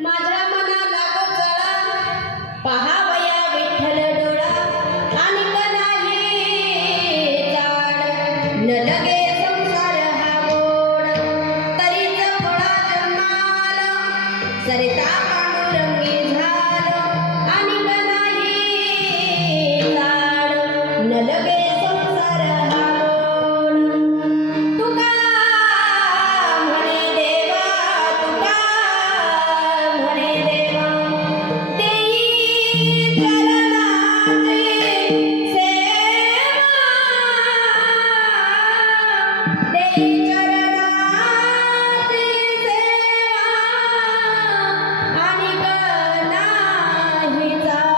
माझ्या मनाला गोचळा पहावया विठ्ठल डोळा आणि नाही जाड न लगे संसार हा गोड तरीच थोडा जन्माला सरिता पांडुरंगी झालो आणि नाही जाड न लगे संसार हा गोड तुका म्हणे देवा तुका म्हणे देवा देई चरणाचे सेवा देई चरणाचे सेवा आणि नाही जाड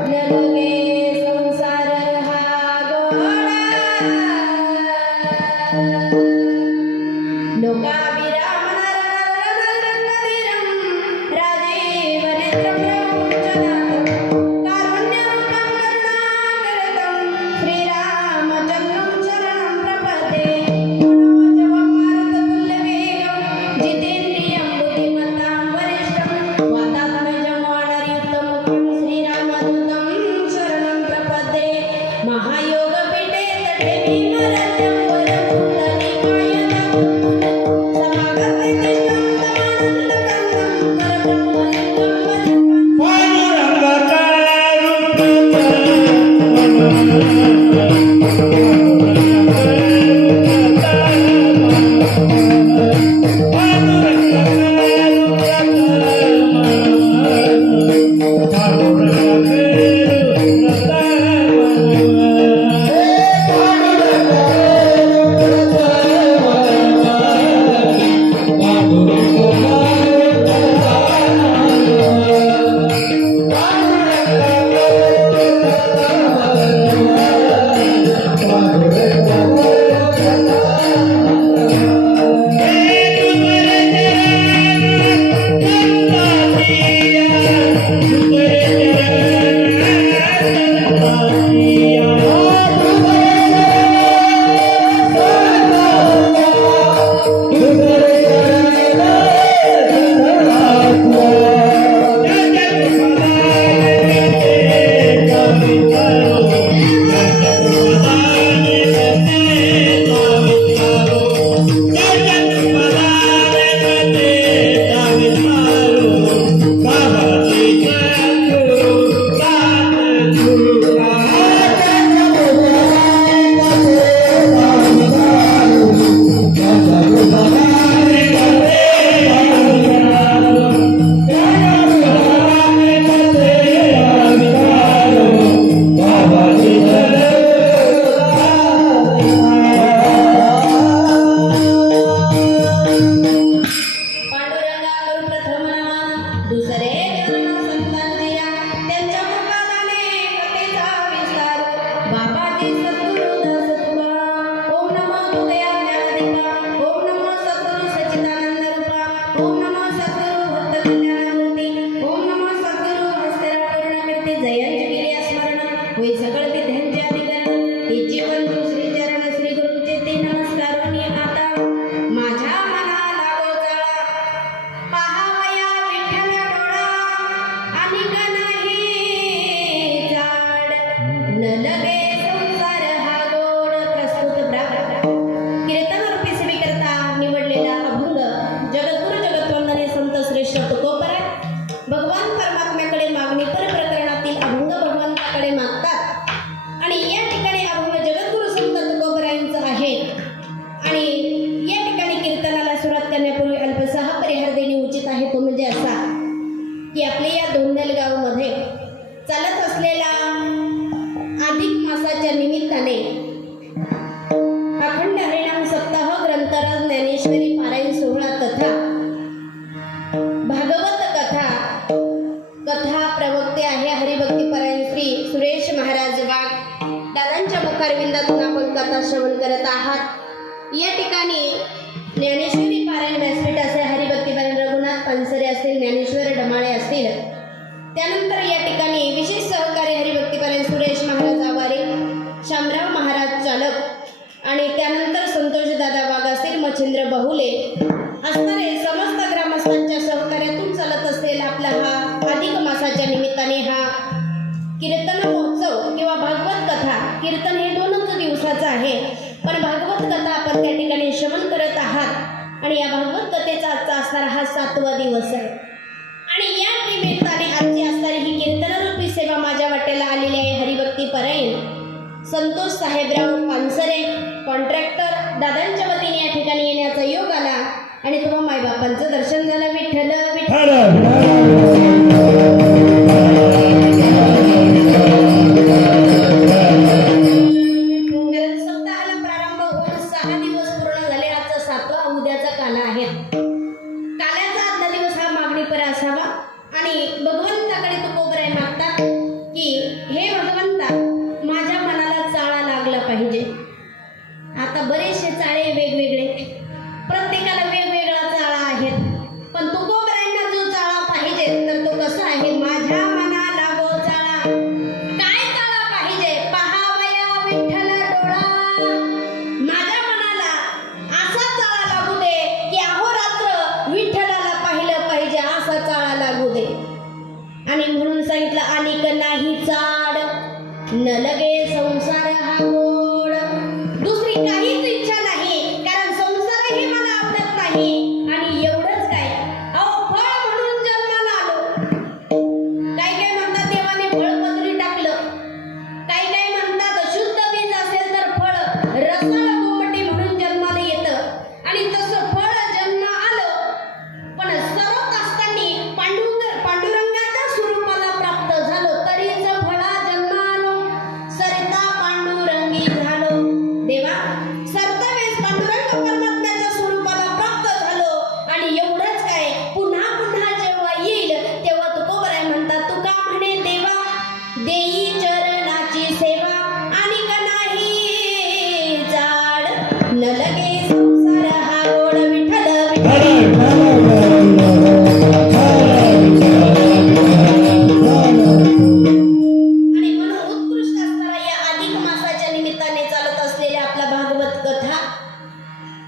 न लगे संसार हा गोडा लोकाभिराम नरनरनरनरनरनरम राजीवनेत्रं प्रमुचनाथं कारुण्यरूपं करुणाकरतं श्रीरामचन्द्रं शरणं प्रपद्ये मनोजवं मारुततुल्यवेगं जितेन्द्रियं बुद्धिमतां वरिष्ठं वातात्मजं वानरयुक्तं श्रीरामदूतं शरणं प्रपद्ये महायोगपीठे तटे भीमरथं न लगे संसार हा गो कथा श्रवण करत आहात। या ठिकाणी ज्ञानेश्वरी पारायण व्यासपीठ असे हरिभक्तीपरायण रघुनाथ पानसरे असतील, ज्ञानेश्वर डमाळे असतील, त्यानंतर या ठिकाणी विशेष सहकारी हरिभक्तीपरायण सुरेश महाराज आवारे, शामराव महाराज चालक आणि त्यानंतर संतोषदादा वाघ असतील, मच्छिंद्र बहुले असणारे समस्त ग्रामस्थांच्या सहकार्यातून चालत असेल आपला हा अधिक मासाच्या निमित्ताने हा कीर्तन महोत्सव किंवा भागवत कथा। कीर्तन हे 2च दिवसाचं आहे, पण भागवत कथा आपण त्या ठिकाणी श्रवण करत आहात आणि या भागवत कथेचा आजचा असणारा हा 7वा दिवस आहे। आणि या निमित्ताने आजची असणारी ही कीर्तनरूपी सेवा माझ्या वाट्याला आलेली आहे हरिभक्तीपरायण संतोष साहेबराव पानसरे कॉन्ट्रॅक्टर दादांच्या वतीने या ठिकाणी येण्याचा योग आला आणि तुम्हा मायबापांचं दर्शन झालं। विठ्ठल सप्ताहाला प्रारंभ होऊन 6 दिवस पूर्ण झाले। आजचा 7वा उद्याचा काला आहे। काल्याचा आदला दिवस हा मागणीपर असावा आणि भगवंताकडे तो कोबराय मागतात की हे भगवंता माझ्या मनाला चाळा लागला पाहिजे। आता बरेचसे चाळे वेगवेगळे, प्रत्येकाला वेगवेगळा चाळा आहेत, पण तो कोबरायांना जो चाळा पाहिजे तर तो कसा आहे? माझ्या मनाला गो चाळा, काय चाळा पाहिजे? पहावया विठ्ठल डोळा, माझ्या मनाला असा चाळा लागू दे की अहोरात्र विठ्ठलाला पाहिलं पाहिजे, असा चाळा लागू दे। आणि म्हणून सांगितलं अनिक नाही चाड न लगे संसार हा गोड, दुसरी काहीच इच्छा नाही, कारण संसार हे मला आवडत नाही। आणि एवढंच काय, अहो फळ म्हणून जन्माला आलो। काही काही म्हणतात देवाने फळ पदरी टाकलं, काही काही म्हणतात शुद्ध बीज असेल तर फळ रसाळ गोमटी म्हणून जन्माला येतं आणि तसं फळ जन्म आलं, पण सरत असताना पांडुरंगाच्या स्वरूपाला प्राप्त झालो तरीच फळा जन्म आलो, सरिता पांडुरंगी झालो। देवा सरता वेळेस पांडुरंग परमात्म्याच्या स्वरूपाला प्राप्त झालो आणि एवढंच काय, पुन्हा पुन्हा जेव्हा येईल तेव्हा तू कोबराय म्हणतात, तू का म्हणे देवा देई चरणाची सेवा आणि का नाही जाड न लगे संसार हा गोड विठ्ठल आणि म्हणून उत्कृष्ट असणारा या अधिक मासाच्या निमित्ताने चालत असलेल्या आपला भागवत कथा,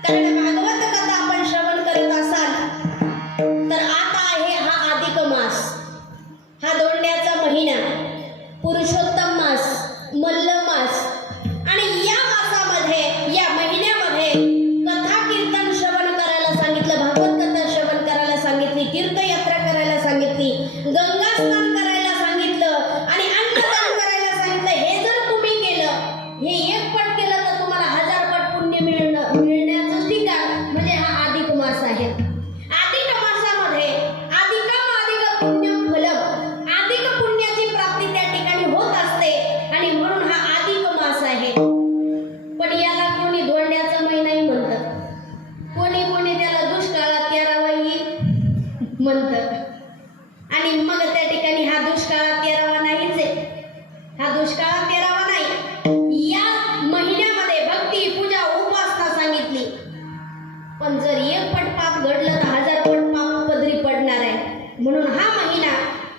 कारण भागवत कथा आपण श्रवण करत असाल तर आता आहे हा अधिक मास, हा दोंड्याचा महिना, पुरुषोत्तम मास, मल्ल मास आणि या मासामध्ये या महिन्यामध्ये कथा कीर्तन श्रवण करायला सांगितलं, भागवत कथा श्रवण करायला सांगितली, तीर्थयात्रा करायला सांगितली, गंगा स्नान करायला सांगितलं आणि अन्नदान करायला सांगितलं। हे जर तुम्ही केलं, हे 1 पट केलं तर तुम्हाला 1000 पट पुण्य मिळण्याचं ठिकाण म्हणजे हा अधिक मास आहे। अधिक मासामध्ये अधिकम अधिक पुण्यम फलम, अधिक पुण्याची प्राप्ती त्या ठिकाणी होत असते आणि म्हणून हा अधिक मास आहे। पण याला कोणी धोंड्याचा महिनाही म्हणतात, कोणी कोणी त्याला दुष्काळात 13वाही म्हणतात आणि मग त्या ठिकाणी हा दुष्काळात 13वा नाहीच आहे, हा दुष्काळात 13वा नाही। या महिन्यामध्ये भक्ती पूजा उपासना सांगितली, पण जर 1 पट पाप घडलं तर 1000 पट पाप पदरी पडणार आहे। म्हणून हा महिना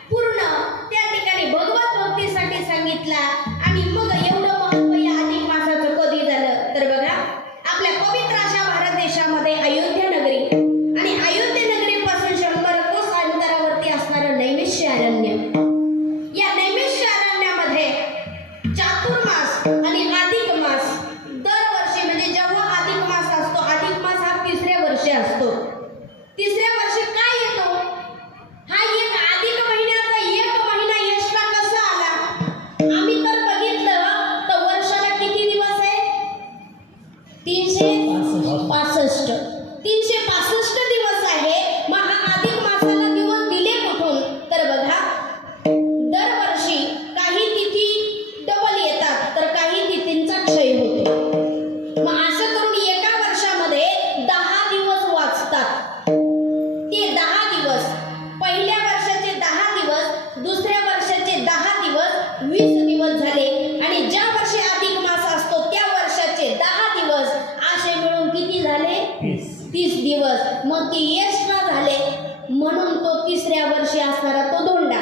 पूर्ण त्या ठिकाणी भगवत भक्तीसाठी सांगितला आणि मग एवढं महत्व या अधिक मासाचं कधी झालं तर बघा, आपल्या पवित्र अशा भारत देशामध्ये अयोध्या नगरी आणि अयोध्या नगरीपासून 100 कोस अंतरावरती असणारं नैमिषारण्य, या नैमिषारण्यामध्ये चातुर्मास आणि अधिक मास दरवर्षी, म्हणजे जेव्हा अधिक मास असतो, अधिक मास हा 3ऱ्या वर्षी असतो, 3ऱ्या वर्षी काय येतो? हा एक अधिक महिन्याचा 1 महिना यशला कसा आला? आम्ही तर बघितलं तर वर्षाला किती दिवस आहे? 365 दिवस आहे। मग हा अधिक मासाला दिवस दिले कुठून? तर बघा, दरवर्षी काही तिथी डबल येतात तर काही तिथींचा क्षय होतो। मग असं करून एका वर्षामध्ये 10 दिवस वाचतात। ते 10 दिवस, पहिल्या वर्षाचे 10 दिवस, दुसऱ्या वर्षाचे 10 दिवस, 20 दिवस झाले आणि ज्या वर्षी अधिक मास असतो त्या वर्षाचे मग ती यशना झाले म्हणून तो 3ऱ्या वर्षी असणारा तो धोंडा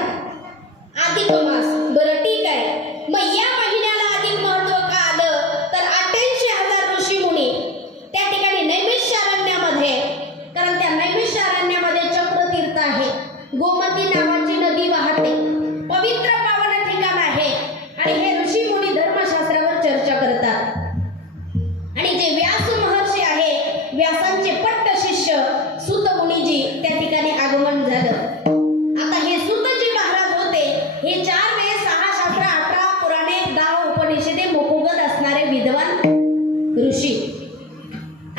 अधिक मास. बरं ठीक आहे, मग या महिन्याला अधिक महत्व का आलं तर 88,000 ऋषी मुनी त्या ठिकाणी नैमिषारण्यामध्ये, कारण त्या नैमिषारण्यामध्ये चक्रतीर्थ आहे, गोमती नावाची नदी वाहते, पवित्र पावन ठिकाण आहे आणि हे ऋषी मुनी धर्मशास्त्रावर चर्चा करतात. आणि जे व्यास महर्षी आहे, व्यासांचे पट्ट शिष्य सूत मुनीजी त्या ठिकाणी आगमन झालं. आता हे सूतजी महाराज होते हे 4 वेद 6 शास्त्र 18 पुराणे 10 उपनिषदे मुखोगत असणारे विद्वान ऋषी.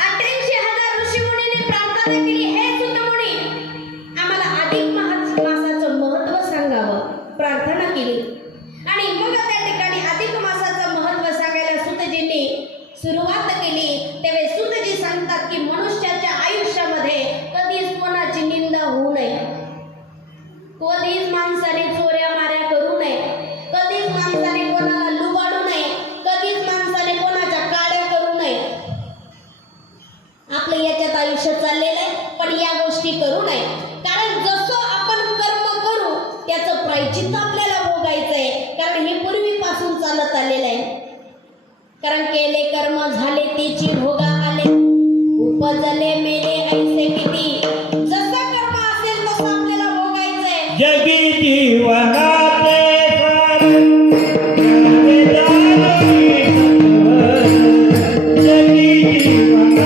88,000 ऋषी मुनींनी प्रार्थना केली, हे सूत मुनी आम्हाला अधिक मासाचं महत्व सांगावं, प्रार्थना केली. आणि मग त्या ठिकाणी अधिक मासाचं महत्व सांगायला सूतजींनी सुरुवात केली. तेव्हा सूतजी सांगतात की मनुष्याच्या आयुष्यामध्ये कधीच कोणाची निंदा होऊ नये, कधीच माणसाने चोऱ्या माऱ्या करू नये, कधीच माणसाने कोणाला लुबाडू नये, कधीच माणसाने कोणाच्या काड्या करू नये. आपलं याच्यात आयुष्य चाललेलं आहे पण या गोष्टी करू नये, कारण जसं आपण कर्म करू त्याचं प्रायश्चित्त आपल्याला भोगायचं आहे, कारण हे पूर्वीपासून चालत आलेलं आहे. कारण केले कर्म झाले तेची भोगा आले, उपजले मेले ऐसे किती, जसं कर्म असेल तसं आपल्याला भोगायचंय. जगी जीवनाते जगी जीवनाते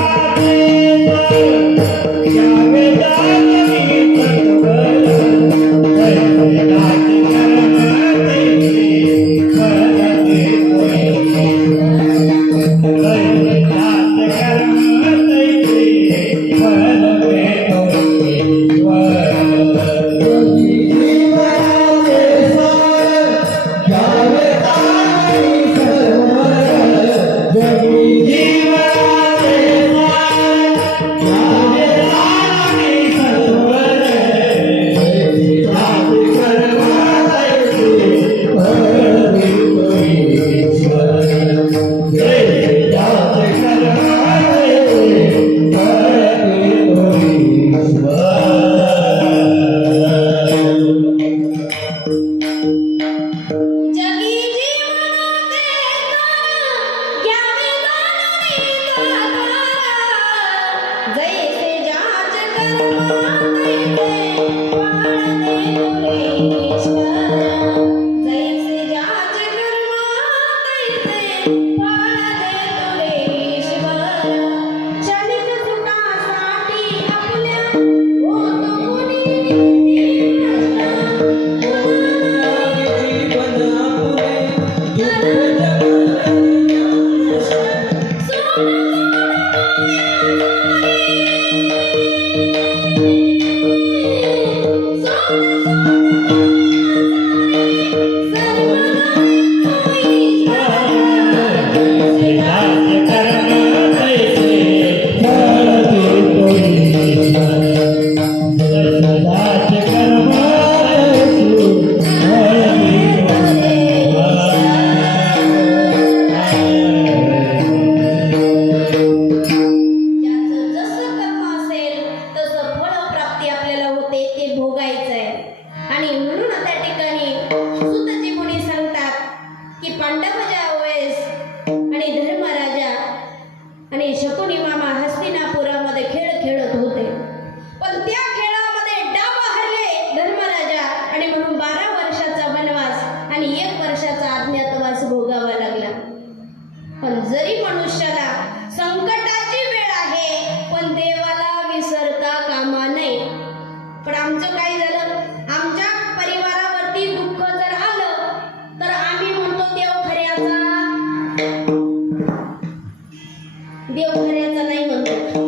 देवघराचा नाही म्हणतो.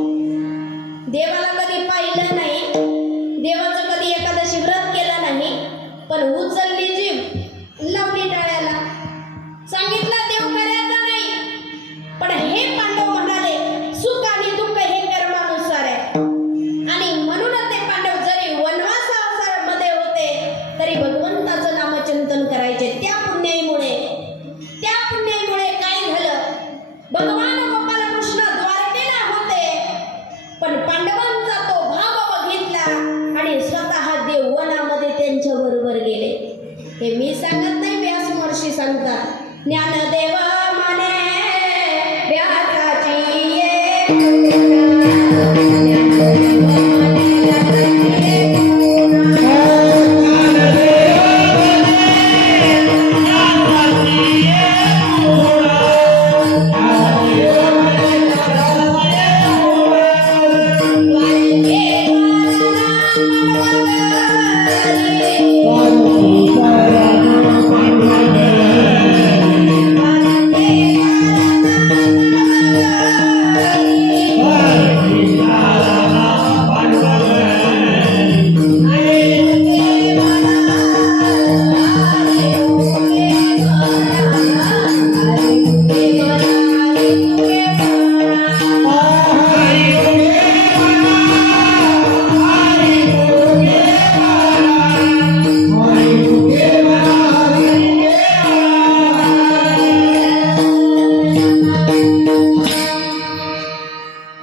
हे मी सांगत नाही, व्यास महर्षी सांगतात. ज्ञानदेव म्हणे व्यासाची ये पूर्ण. ज्ञानदेव म्हणे व्यासाची ये पूर्ण.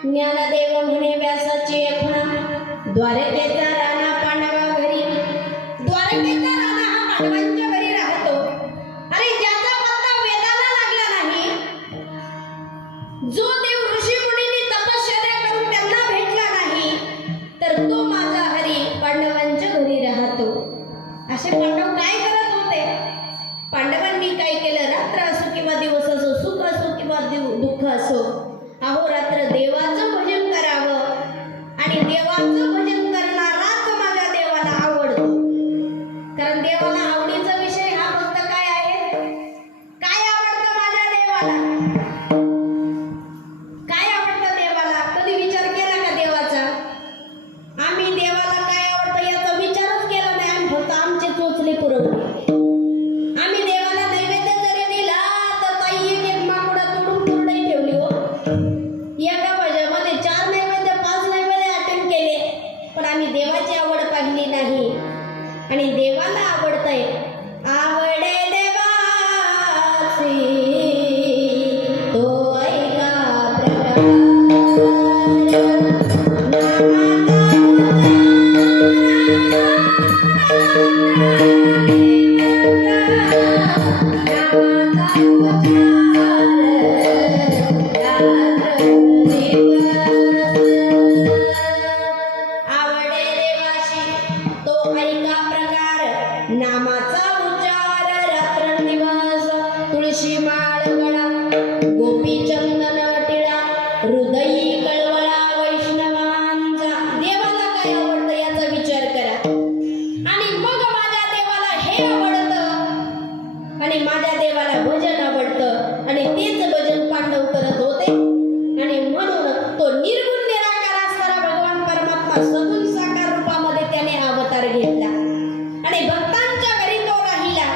ज्ञानदेव म्हणे व्यासाची खुणा. द्वारकेचा राणा पांडवा घरी. द्वारकेचा राणा हा पांडवांच्या घरी राहतो. अरे ज्याचा पत्ता वेदाला लागला नाही, जो देव ऋषी मुनींनी तपश्चर्या करून त्यांना भेटला नाही, तर तो माझा हरी पांडवांच्या घरी राहतो. असे पांडव काय करत होते? पांडवांनी काय केलं? रात्र असो किंवा दिवस असो, सुख असो किंवा दुःख असो, अहोरात्र देवाचं भजन करावं. आणि देवाचं भजन करणाराच माझ्या देवाला आवडतो. कारण देवाला आवडीचा विषय हा फक्त काय आहे? काय आवडतं माझ्या देवाला? काय आवडतं देवाला? कधी विचार केला का देवाचा? आम्ही देवाला काय आवडतं याचा विचारच केला नाही. आम्ही फक्त आमचे चोचले पुरवले. आम्ही देवाला नैवेद्य जरी दिला तर ताई एक माकुडा तोडून कुरडई ठेवली हो. एका भजनामध्ये 4 नैवेद्य 5 नैवेद्य अटेंड केले, पण आम्ही देवाची आवड पाहिली नाही. आणि देवाला आवडतंय. आवडे देवासी तो ऐका प्रकार. आवडे देवाशी तो ऐका प्रकार. नामाचा उच्चार रात्रंदिवस. तुळशी माळ गळा, गोपी चंदन टिळा, हृदयी कळवळा वैष्णवांचा. देवाला काय आवडतं याचा विचार करा. आणि मग माझ्या देवाला हे आवडतं आणि माझ्या देवाला भजन आवडतं. आणि तेच भजन पांडव करत होते. आणि म्हणून तो निर्गुण निराकार असणारा भगवान परमात्मा सगुण साकार रूपामध्ये त्याने अवतार घेतला आणि भक्तांच्या घरी तो राहिला.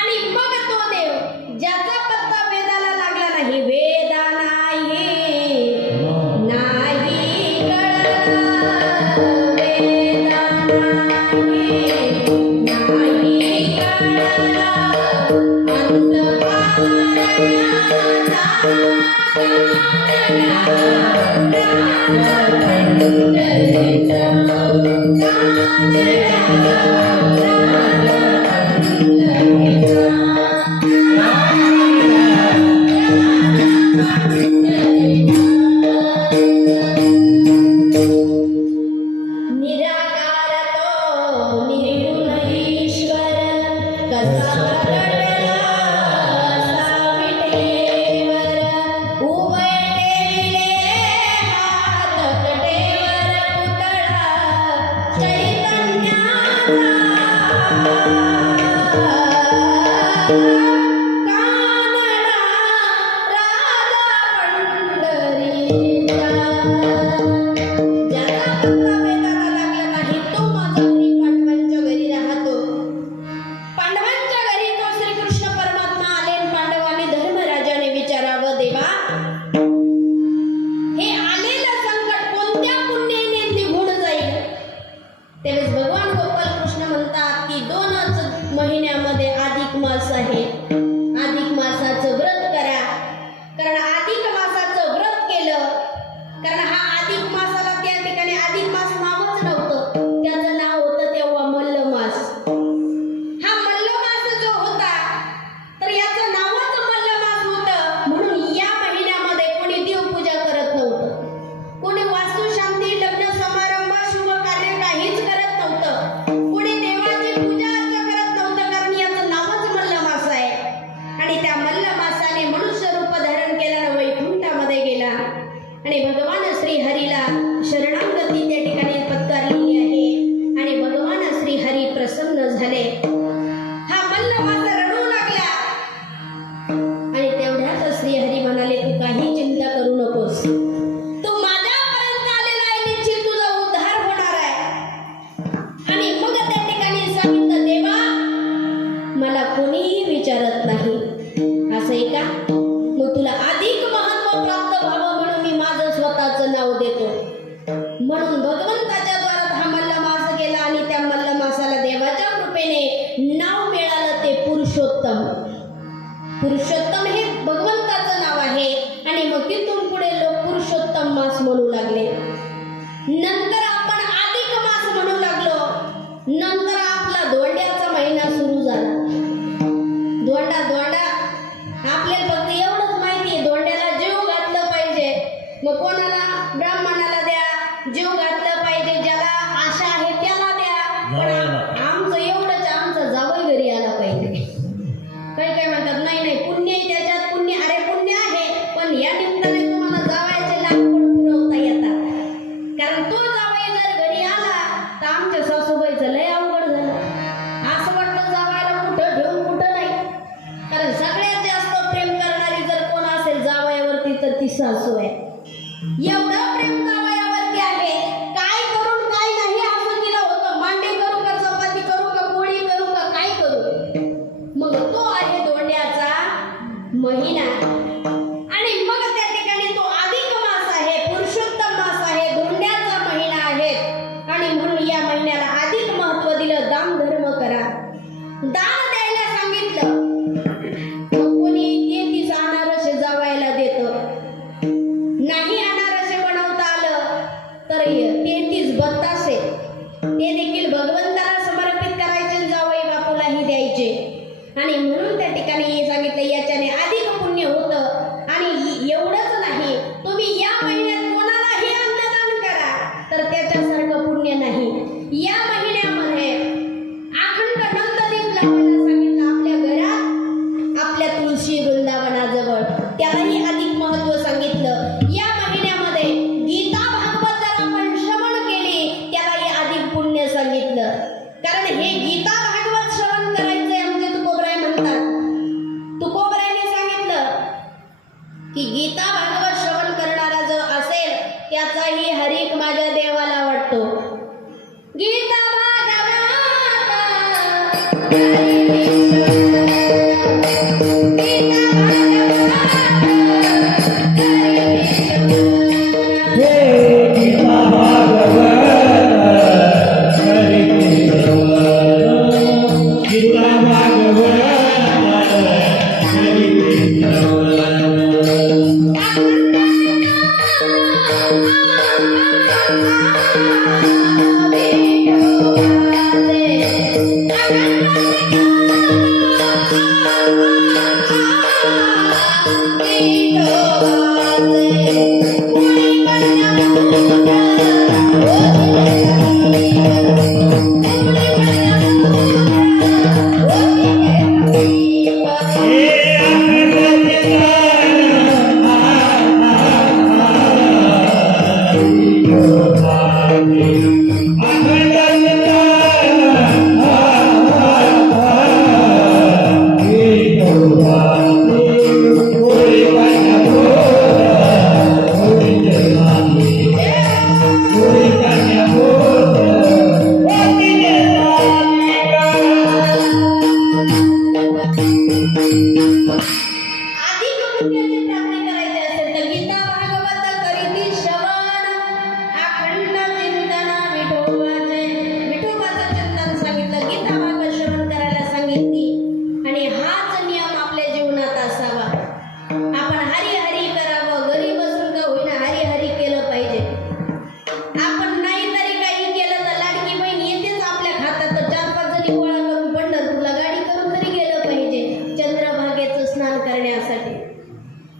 आणि मग तो देव ज्याचा पत्ता वेदाला लागला नाही, वेदा नाही कळला, वेदा नाही कळला, निराकार तो निर्गुण ईश्वर कसा घडला साविटेवर. उभय ठेविले हात कटेवर पुतळा चैतन्याचा. आणि भगवान श्रीहरीला शरणागती त्या ठिकाणी पत्कारलेली आहे आणि भगवान श्रीहरी प्रसन्न झाले. हा मल्लमास रडू लागला आणि तेवढ्यात श्रीहरी म्हणाले, तू काही चिंता करू नकोस, तू माझ्यापर्यंत आलेला आहे, निश्चित तुझा उद्धार होणार आहे. आणि मग त्या ठिकाणी सांगितलं, देवा मला कोणीही विचारत नाही, असं आहे का? मग तुला अधिक महत्व प्राप्त व्हावं म्हणून मी माझं स्वतःचं नाव देतो. म्हणून भगवंताच्या द्वारात हा मल्लमास गेला आणि त्या मल्लमासाला देवाच्या कृपेने नाव मिळालं, ते पुरुषोत्तम. पुरुषोत्तम हे भगवंताचं नाव आहे आणि मग तिथून पुढे लोक पुरुषोत्तम मास म्हणू लागले. नंतर आपण अधिक मास म्हणू लागलो. नंतर आपला धोंड्याचा महिना सुरू झाला. धोंडा आपल्याला फक्त एवढंच माहिती आहे, धोंड्याला जीव घातलं पाहिजे. मग कोणाला? ब्राह्मणाला द्या, जीव घातलं पाहिजे, ज्याला आशा आहे त्याला द्या. पण आमचं एवढंच, आमचा जावई घरी आला पाहिजे. काही म्हणतात नाही पुण्य आहे त्याच्यात, पुण्य, अरे पुण्य आहे, पण या निमित्ताने तुम्हाला जावयाचे लाभ पण पुरवता येतात. कारण तो जावई जर घरी आला तर आमच्या सासूबाईचं लय अवघड झालं. असं वाटतं जावयाला कुठं ठेवून कुठं नाही. कारण सगळ्यात जास्त प्रेम करणारी जर कोण असेल जावयावरती तर ती सासू आहे. एवढं प्रेम जावयावरती आहे, काय करून काय नाही असं तिला होतं. मांडे करू का, चपाती करू का, पोळी करू का, काय करू. मग तो आहे धोंड्याचा महिना. आणि मग त्या ठिकाणी तो अधिक मास आहे, पुरुषोत्तम मास आहे, धोंड्याचा महिना आहे. आणि म्हणून या महिन्याला अधिक महत्व दिलं. दान धर्म करा, दान द्यायला सांगितलं. मग कोणी 33 अनारसे जावायला देतं. नाही अनारसे बनवता आलं तर 33 बत्तासे ते देखील भगवंताला समर्पित करायचे, जावई बापूलाही द्यायचे. आणि म्हणून त्या ठिकाणी सांगितलं याच्याने अधिक पुण्य होतं. आणि एवढंच नाही, तुम्ही या महिन्यात कोणालाही अन्नदान करा तर त्याच्यासारखं पुण्य नाही. या महिन्यामध्ये अखंड नंददीप लावायला सांगितलं आपल्या घरात, आपल्या तुळशी वृंदावनाजवळ, त्यालाही अधिक महत्व सांगितलं. या महिन्यामध्ये गीता भागवत जर आपण श्रवण केली त्यालाही अधिक पुण्य सांगितलं. कारण हे गीता भागवत श्रवण करायचंय म्हणजे तुकोबराय म्हणतात. तुकोबरायने सांगितलं की गीता भागवत श्रवण करणारा जो असेल त्याचाही हरिक माझ्या देवाला वाटतो. गीता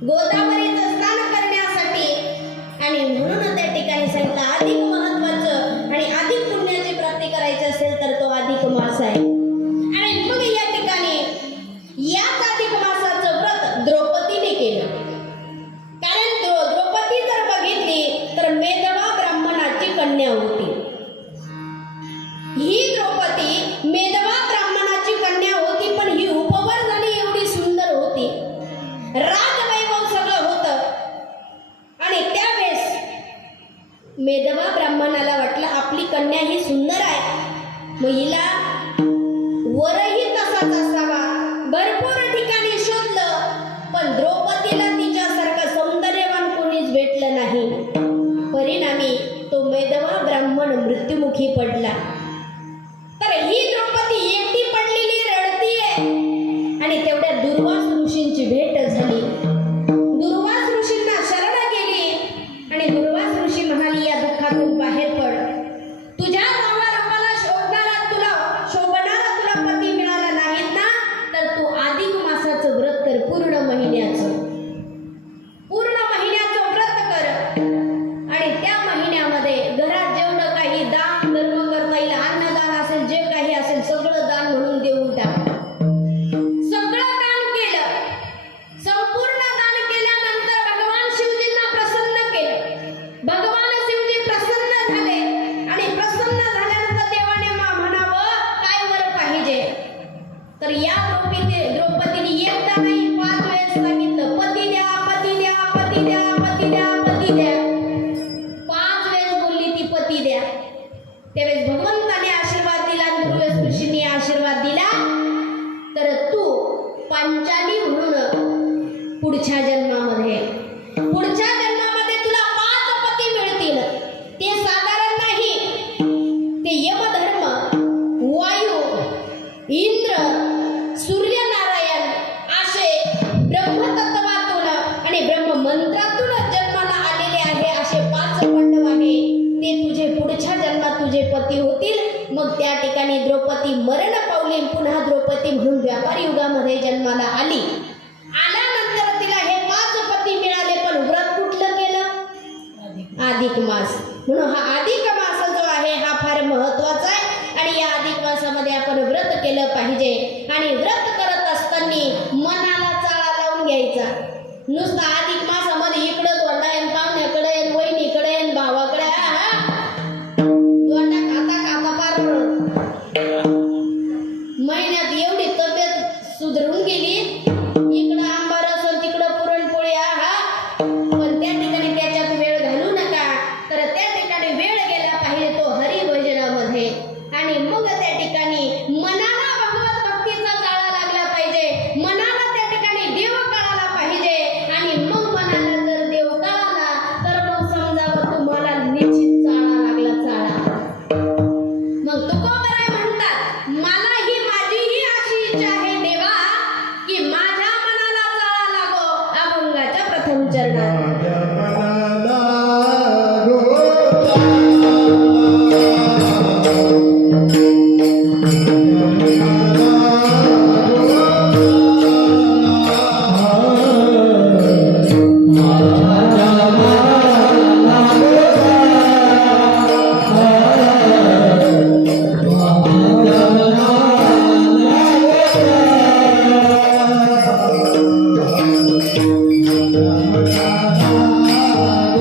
गोदावरीचं स्नान करण्यासाठी. आणि म्हणून त्या ठिकाणी सांगितलं अधिक महत्वाचं आणि अधिक पुण्याची प्राप्ती करायची असेल तर तो अधिक मास आहे. आणि मग या ठिकाणी याच अधिक मासाचं व्रत द्रौपदीने केलं. कारण द्रौपदी जर बघितलं मग हिला वरही तसाच असावा. भरपूर ठिकाणी शोधलं, पण द्रौपदीला तिच्यासारखं सौंदर्यवान कोणीच भेटलं नाही. परिणामी तो मेधवा ब्राह्मण मृत्युमुखी पडला. तर ही द्रौपदी एकटी पडलेली रडतीये आणि तेवढ्या दुर्वास ऋषींची भेट झाली. दुर्वास ऋषींना शरण गेली आणि दुर्वास ऋषी म्हणाली, या दुःखातून बाहेर पड. तुझ्या नावारूपाला शोभणारा तुला पती मिळाला नाहीत ना, तर तू अधिक मासाचं व्रत कर. पूर्ण महिन्याचं व्रत कर आणि त्या महिन्यामध्ये घरात जेवढं काही दान धर्म करता येईल, अन्नदान असेल, जे काही असेल सगळं दान म्हणून देऊन टाक. सगळं दान केलं. संपूर्ण दान केल्यानंतर भगवान शिवजींना प्रसन्न केलं. भगवान शिवजी प्रसन्न झाले आणि प्रसन्न झाल्यानंतर देवाने म्हणावं, काय वर पाहिजे. तर या द्रौपदीने एकदा नाही 5 वेळेस सांगितलं, पती द्या, पती द्या, पती द्या, पती द्या, पती द्या. 5 वेळेस बोलली ती पती द्या. त्यावेळेस भगवंताने आशीर्वाद दिला, दुर्वास ऋषींनी आशीर्वाद दिला, तर तू पांचाली म्हणून पुढच्या जन्मामध्ये तुला 5 पती मिळतील. ते साधारण नाही, ते यमधर्म, वायू, इंद्र, सूर्यनारायण असे ब्रह्मतत्वातून आणि ब्रह्ममंत्रातून जन्माला आलेले आहे. असे 5 पांडव आहे, ते तुझे पुढच्या जन्मात तुझे पती होतील. मग त्या ठिकाणी द्रौपदी मरण पावली. पुन्हा द्रौपदी म्हणून व्यापार युगामध्ये जन्माला आली. आल्यानंतर तिला हे 5 पती मिळाले, पण व्रत कुठलं केलं? अधिक मास. म्हणून हा अधिक मास जो आहे हा फार महत्वाचा आहे आणि या अधिक मासामध्ये आपण व्रत केलं पाहिजे. आणि व्रत करत असताना मनाला चाळा लावून घ्यायचा. नुसतं अधिक मासामध्ये इकडं दोंडायन, पाहुण्याकडे, वहिनीकडे, भावाकडे दोंडा खाता पार महिन्यात एवढी तब्येत सुधरून गेली. इकडं आंबारस, तिकडं पुरणपोळी, पण त्या ठिकाणी त्याच्यात वेळ घालू नका. तर त्या ठिकाणी वेळ गेला पाहिजे तो हरिभजनामध्ये. आणि मग त्या ठिकाणी मनाला भगवत भक्तीचा जाळा लागला पाहिजे. मनाला त्या ठिकाणी देव कळाला पाहिजे. आणि मग मनाला जर देव कळाला तर मग समजावं तुम्हाला निश्चित चाळा लागला, चाळा. मग तुकोबराय म्हणतात, मलाही माझीही अशी इच्छा आहे देवा, की माझ्या मनाला चाळा लागो अभंगाच्या प्रथम चरणात. Ah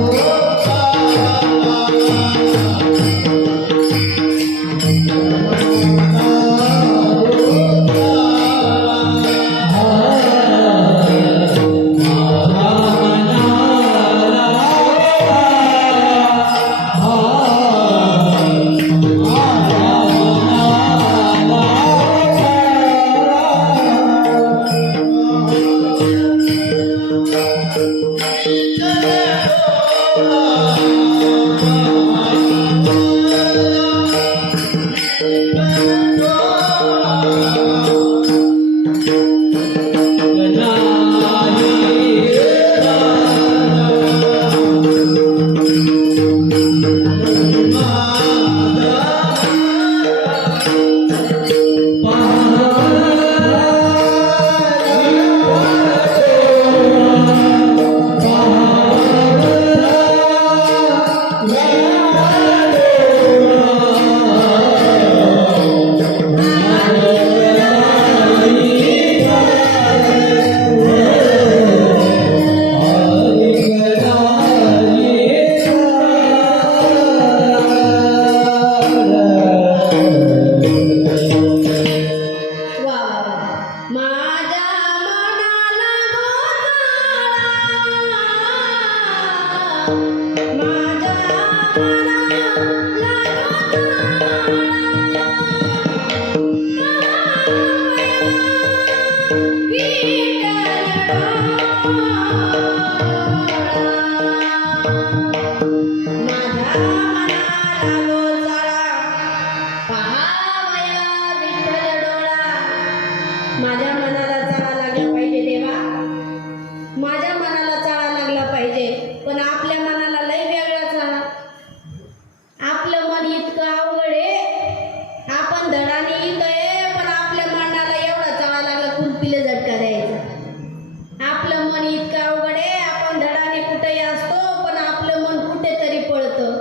मन इतकं अवघड आहे, आपण धडाने कुठेही असतो पण आपलं मन कुठेतरी पळतं.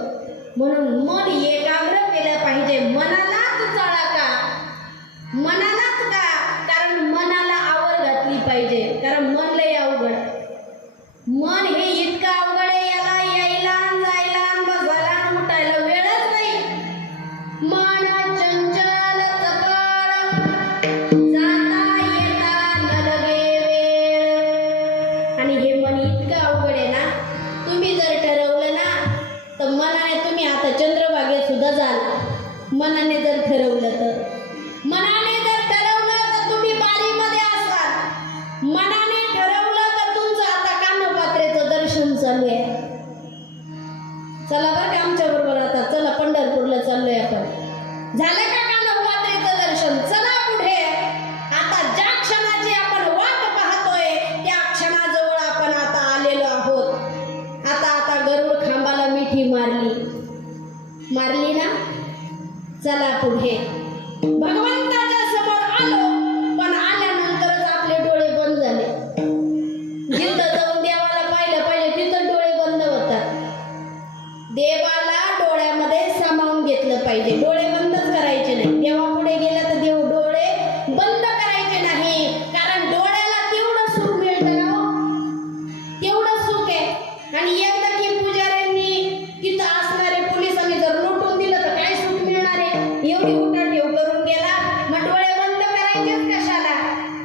म्हणून मन एकाग्र केलं पाहिजे. मनालाच चाळा का? मनालाच का? कारण मनाला आवर घातली पाहिजे. कारण मन लय अवघड. मन हे इतकं अवघड आहे, याला यायला जायला बसायला उठायला वेळच नाही. मन चंचल चपळ, जाता येता न लगे वेळ. आणि हे मन इतकं अवघड आहे ना, तुम्ही जर ठरवलं ना तर मनाने तुम्ही आता चंद्रभागेत सुद्धा जाल. मनाने जर ठरवलं तर, मनाने जर ठरवलं तर तुम्ही बारीमध्ये असाल. मनाने ठरवलं तर तुमचं आता कानपात्रेचं दर्शन चालू आहे. चला बरं का आमच्या बरोबर आता, चला पंढरपूरला चाललोय आपण. झालं का कानपात्रेचं दर्शन? चला पुढे. आता ज्या क्षणाची आपण वाट पाहतोय त्या क्षणाजवळ आपण आता आलेलो आहोत. आता गरुड खांबाला मिठी मारली ना. चला पुढे. भगवंताच्या समोर आलो, पण आल्यानंतरच आपले डोळे बंद झाले. जिथं जाऊन देवाला पाहिलं पाहिजे तिथं डोळे बंद होतात. देवाला डोळ्यामध्ये सामावून घेतलं पाहिजे. डोळे बंदच करायचे नाही. देवापुढे गेलं तर देव डोळे बंद करायचे नाही. कारण डोळ्याला तेवढं सुख मिळतं ना हो. तेवढं सुख आहे. आणि एकदा की पुजाऱ्यांनी तिथं असणारे पोलिसांनी जर लुटून दिलं तर काय सुख मिळणार आहे? एवढी उठाठेव करून गेला, मग डोळे बंद करायचेच कशाला?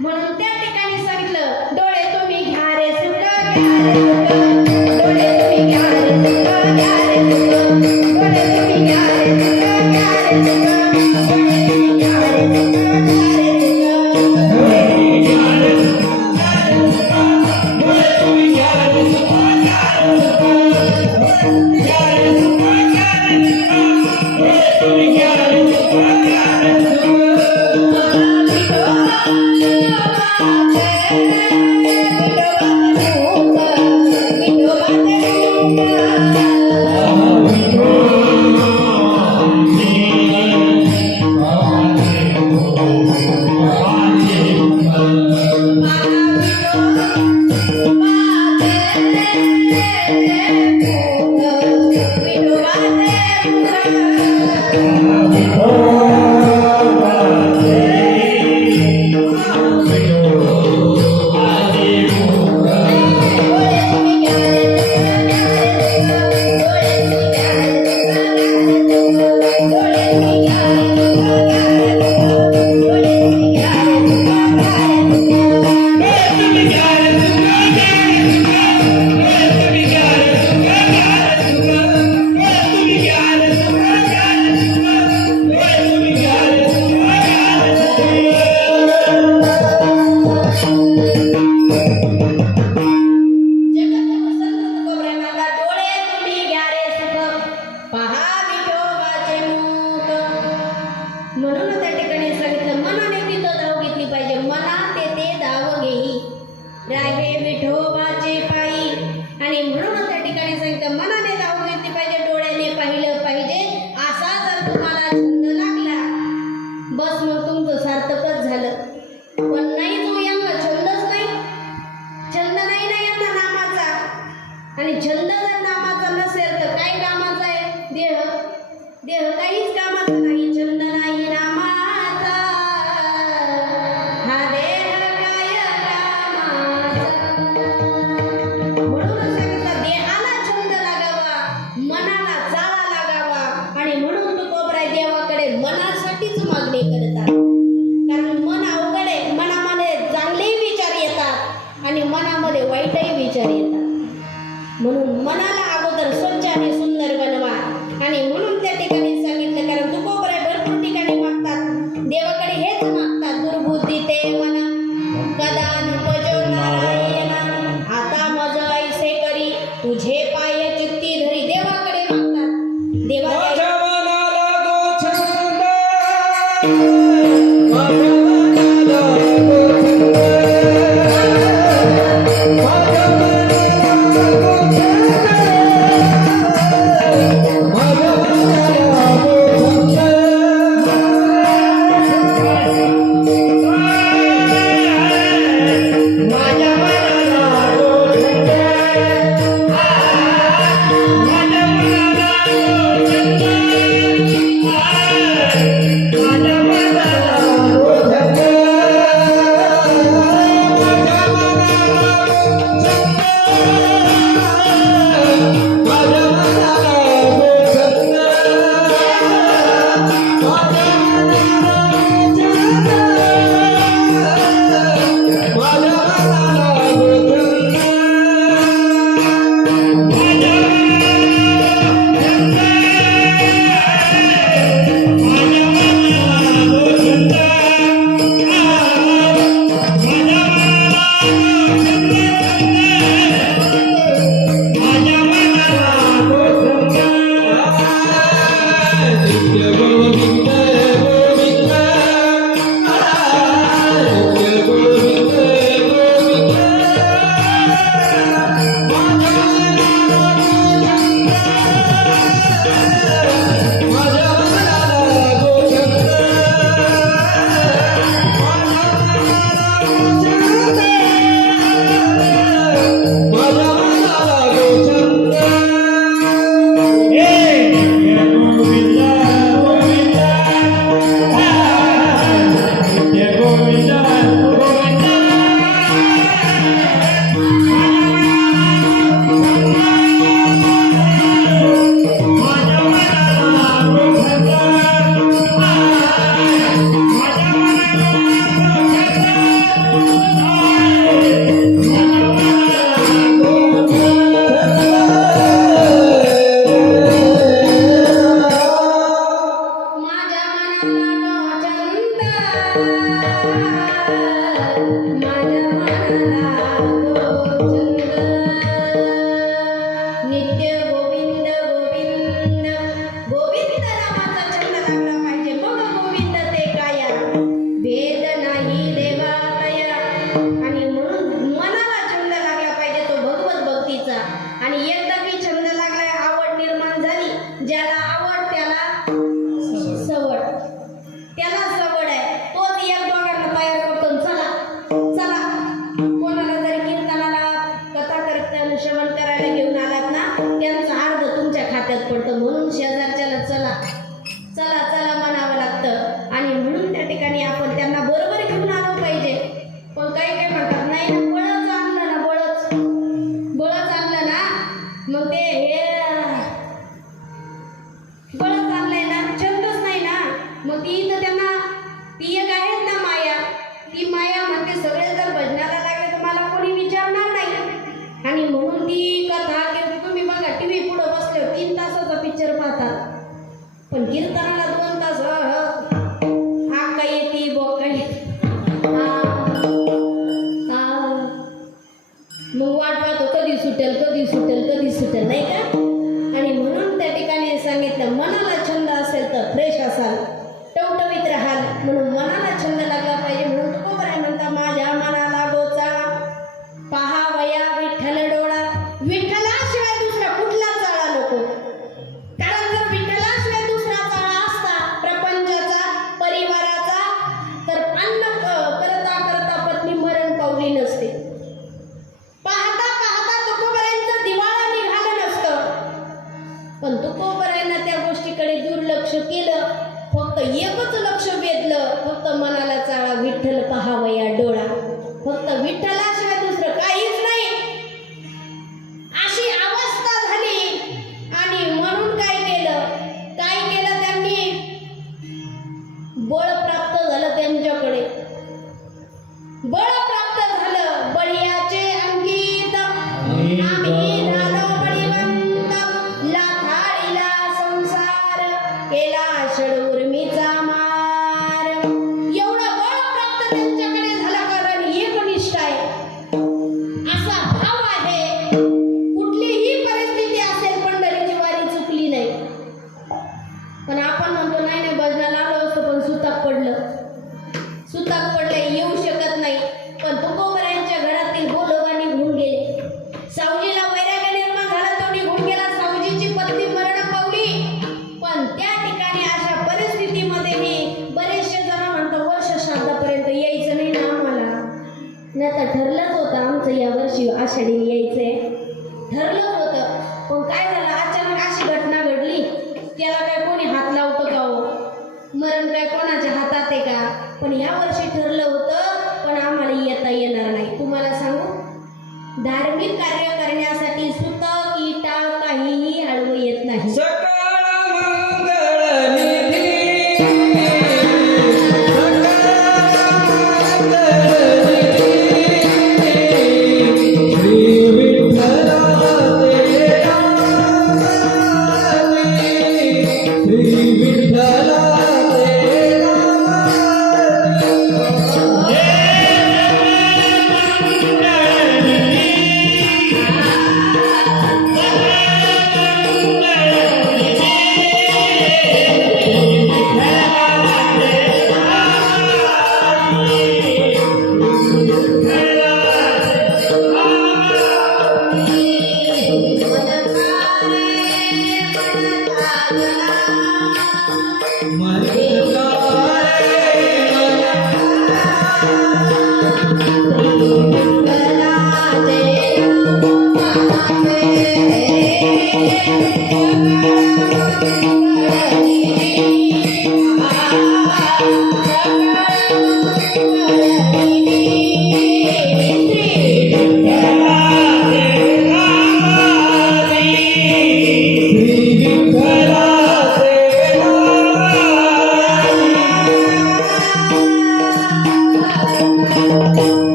म्हणून त्या ठिकाणी सांगितलं, डोळे तुम्ही घ्या रे सुख, घ्या रे सुख. डोळे तुम्ही घ्या रे सुख, घ्या रे सुख. डोळे तुम्ही घ्या रे सुख, घ्या रे सुख. डोळे तुम्ही घ्या रे सुख, घ्या रे सुख. म्हणून मनाला अगोदर स्वच्छ आणि सुंदर बनवा. आणि म्हणून त्या ठिकाणी सांगितलं, कारण तुकोबराय भरपूर ठिकाणी मागतात, देवाकडे हेच मागतात, दुर्बुद्धी ते मन कदा नुपजो नारायण, आता मज ऐसे करी तुझे पाय चित्ती धरी. देवाकडे मागतात. देवाच्या माझ्या मनाला कीर्तन श्रवण करायला घेऊन आलात ना त्यांचं अर्ध तुमच्या खात्यात पडतं. म्हणून शेजारच्याला चला चला चला म्हणावं लागतं आणि म्हणून त्या ठिकाणी आपण त्यांना बरोबर घेऊन आलो पाहिजे. पण काही काय म्हणतात नाही ना बळच आणलं ना बळच आणलं ना मग ते हे बळच आणलंय ना छंदच नाही ना मग ती तर त्यांना ती एक आहेत ना माया ती माया म्हणते सगळे जर भजनाला लागले तर मला कोणी विचारणार नाही आणि म्हणून ती कथा की तुम्ही बघा टीव्ही पुढे बसले 3 तासाचा पिक्चर पाहतात पण कीर्तनाला 2 तास आका येते बोका मग वाट पाहतो कधी सुटेल नाही का. आणि म्हणून त्या ठिकाणी सांगितलं मनाला छंद असेल तर फ्रेश असाल टवटवीत राहाल. म्हणून मनाला छंद लागला पाहिजे. म्हणून तो बरं म्हणता माझ्या मनाला गोचा पहावया विठ्ठल डोळा. विठ्ठलाशिवाय दुसरा कुठला चाळा नको. कारण जर विठ्ठलाशिवाय दुसरा चाळा असता प्रपंचाचा परिवाराचा तर अन्न करता करता पत्नी मरण पावली नसते. पाहता पाहता तुकोबरायांचं दिवाळा निघालं नसतं. पण तुकोबरायांना त्या गोष्टीकडे दुर्लक्ष केलं. फक्त एकच लक्ष वेधलं फक्त मनाला चाळा विठ्ठल पहावया डोळा. फक्त विठ्ठलाशिवाय दुसरं काहीच नाही अशी अवस्था झाली. आणि म्हणून काय केलं त्यांनी बळ प्राप्त झालं त्यांच्याकडे बळ प्राप्त झालं. बळीयाचे अंकित आम्ही झालो बळीवंत लाथाळीला संसार केला षडूर्मीचा मार. एवढं बळ प्राप्त त्यांच्याकडे झालं कारण एकनिष्ठ आहे असा भाव आहे. कुठलीही परिस्थिती असेल पंढरीची वारी चुकली नाही. पण आपण म्हणतो नाही भजनाला आलो असतो पण सुताक पडलं येऊ शकत नाही. पण तुकोबरायांच्या घरातील बोलोबा निघून गेले. सावजीला वैराग्य निर्माण झाला तो निघून गेला. सावजीची पत्नी मरण पावली. पण त्या ठिकाणी अशा परिस्थितीमध्ये बरेचसे जण म्हणतात वर्ष श्राद्धापर्यंत यायचं नाही ना आम्हाला. नाही तर ठरलंच होतं आमचं या वर्षी आषाढीला यायचंय ठरलंच होतं. पण काय झालं अचानक अशी घटना घडली त्याला काय कोणी हात लावतं का हो. मरण काय कोणाच्या हातात आहे का. पण ह्या वर्षी ठरलं होतं पण आम्हाला येता येणार नाही. तुम्हाला सांगू धार्मिक कार्य करण्यासाठी सुत कीटा काहीही आडवं येत नाही.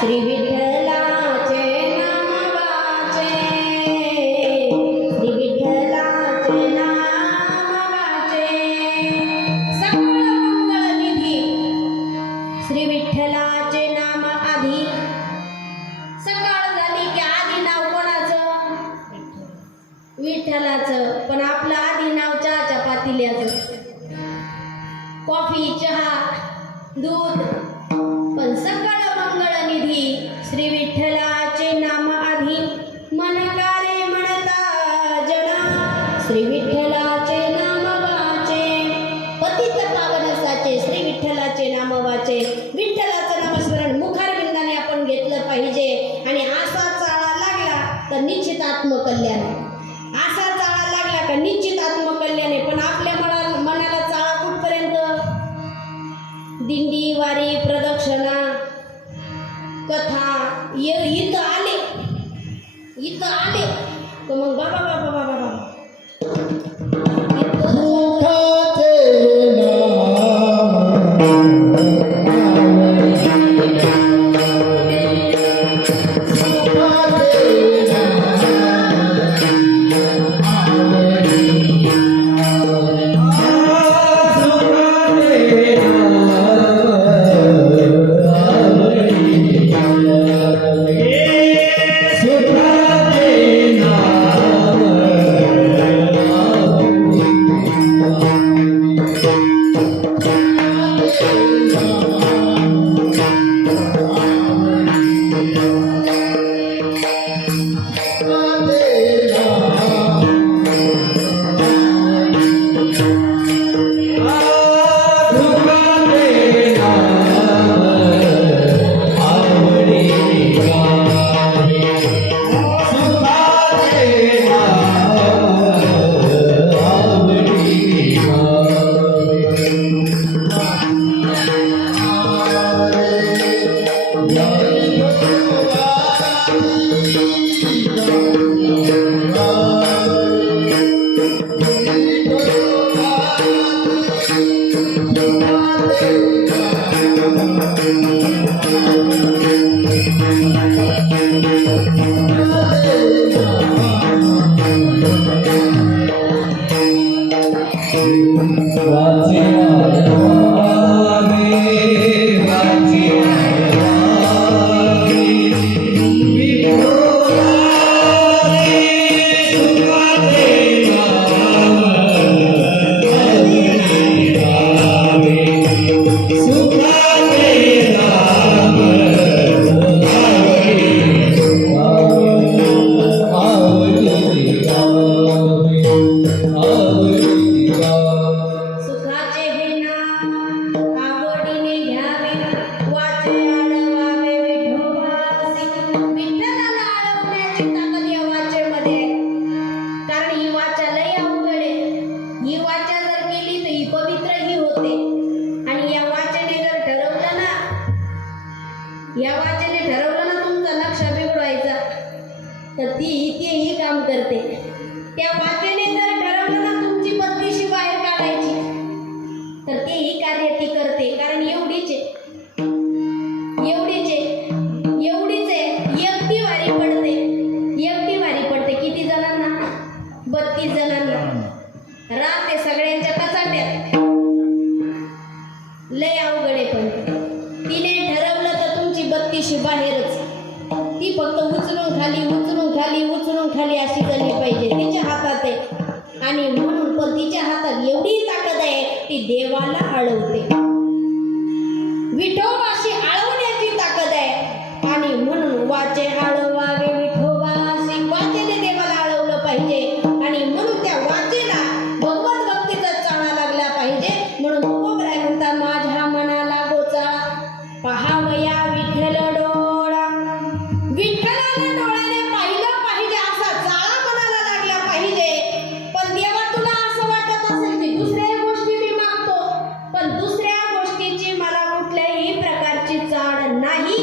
श्री विठ्ठलाचे नाम वाचे, श्री विठ्ठलाचे नाम वाचे, सकळ मंगळ निधी, श्री विठ्ठलाचे नाम आधी. सकाळ झाली की आधी नाव कोणाचं? विठ्ठलाचं. पण आपलं आधी नाव चहाच्या पातिल्याचं, कॉफी, चहा, दूध. पण सकळ मंगळ निधी श्री विठ्ठलाचे नाम आधी. मन कारे म्हणता जना, श्री विठ्ठलाचे नाम सुखाचे हे नाम आवडीने घ्यावे वाचे आळवावे विठोबासी. विठ्ठलाला आळवण्याची ताकद या वाचेमध्ये आहे. कारण ही वाचा लय अवघड आहे. ही वाचा जर केली तर ही पवित्रही होते. आणि या वाचेने जर ठरवलं ना, या वाचेने ठरवलं ना तुमचा लक्ष बिघडवायचा, तर तेही काम करते. त्या वाचेने जर ठरवलं ना तुमची बत्तीशी बाहेर काढायची, तर तेही कार्य ती करते. कारण एवढीच आहे, एवढीच आहे. एकटी वारी पडते, एकटी वारी पडते. किती जणांना? 32 जणांना. राहते सगळ्यांच्या कचाट्यात. लय अवघड आहे. पण तिने ठरवलं तर तुमची 32शी बाहेरच. ती फक्त उचलून खाली उचलून खाली उचलून खाली अशी झाली पाहिजे. तिच्या हातात आहे. आणि म्हणून पण तिच्या हातात एवढी ताकद आहे, ती देवाला अडवते. विठोबाशी अडवण्याची ताकद आहे. आणि म्हणून वाचे अडवावे विठोबाशी. वाचेने देवाला अडवलं पाहिजे. आणि म्हणून त्या वाचेला भगवत भक्तीचा चाळा लागला पाहिजे. म्हणून तुकोबराय म्हणता, माझ्या मनाला गोचाळा पहावया विठ्ठल डोळा. विठ्ठलाने डोळ्याने पाहिलं पाहिजे, असा चाळा मनाला लागला पाहिजे. पण देवा तुला असं वाटत असेल की दुसऱ्या गोष्टी मी मागतो, पण दुसऱ्या गोष्टीची मला कुठल्याही प्रकारची चाड नाही.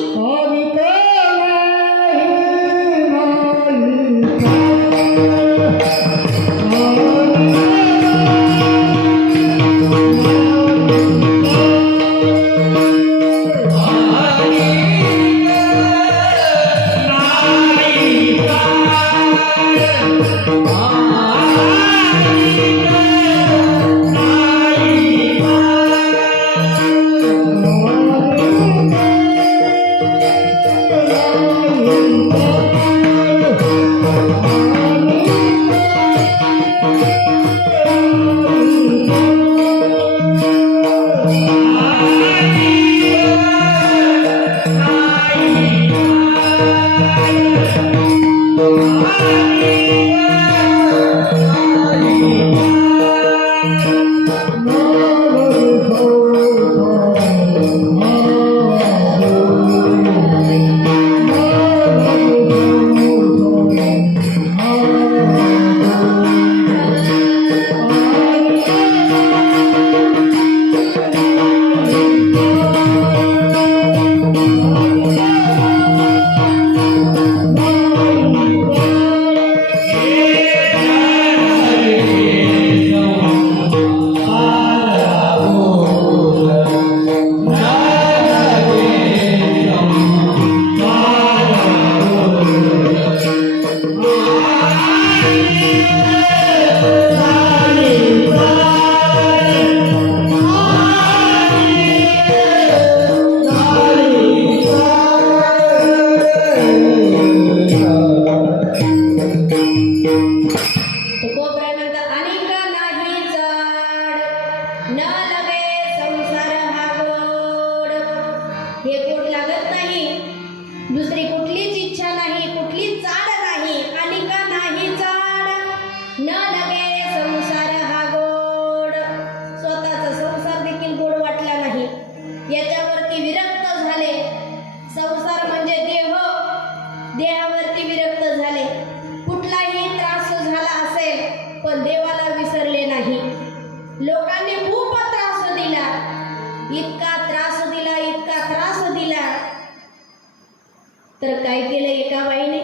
तर काय केलं एका बाईने,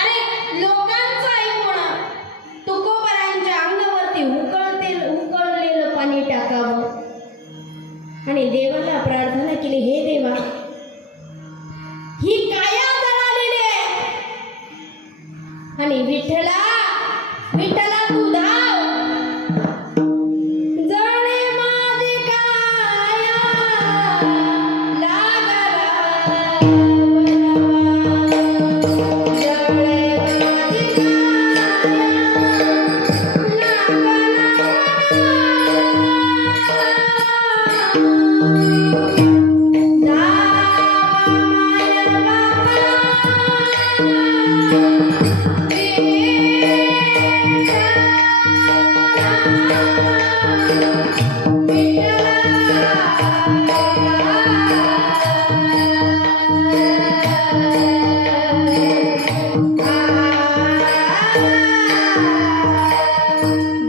अरे लोकांचं ऐकून तुकोबरायांच्या अंगावरती उकळलेलं पाणी टाकावं आणि देवाला प्रार्थना केली, हे देवा ही आणि विठ्ठला विठ्ठला तू धाव जळे माझी काया लागला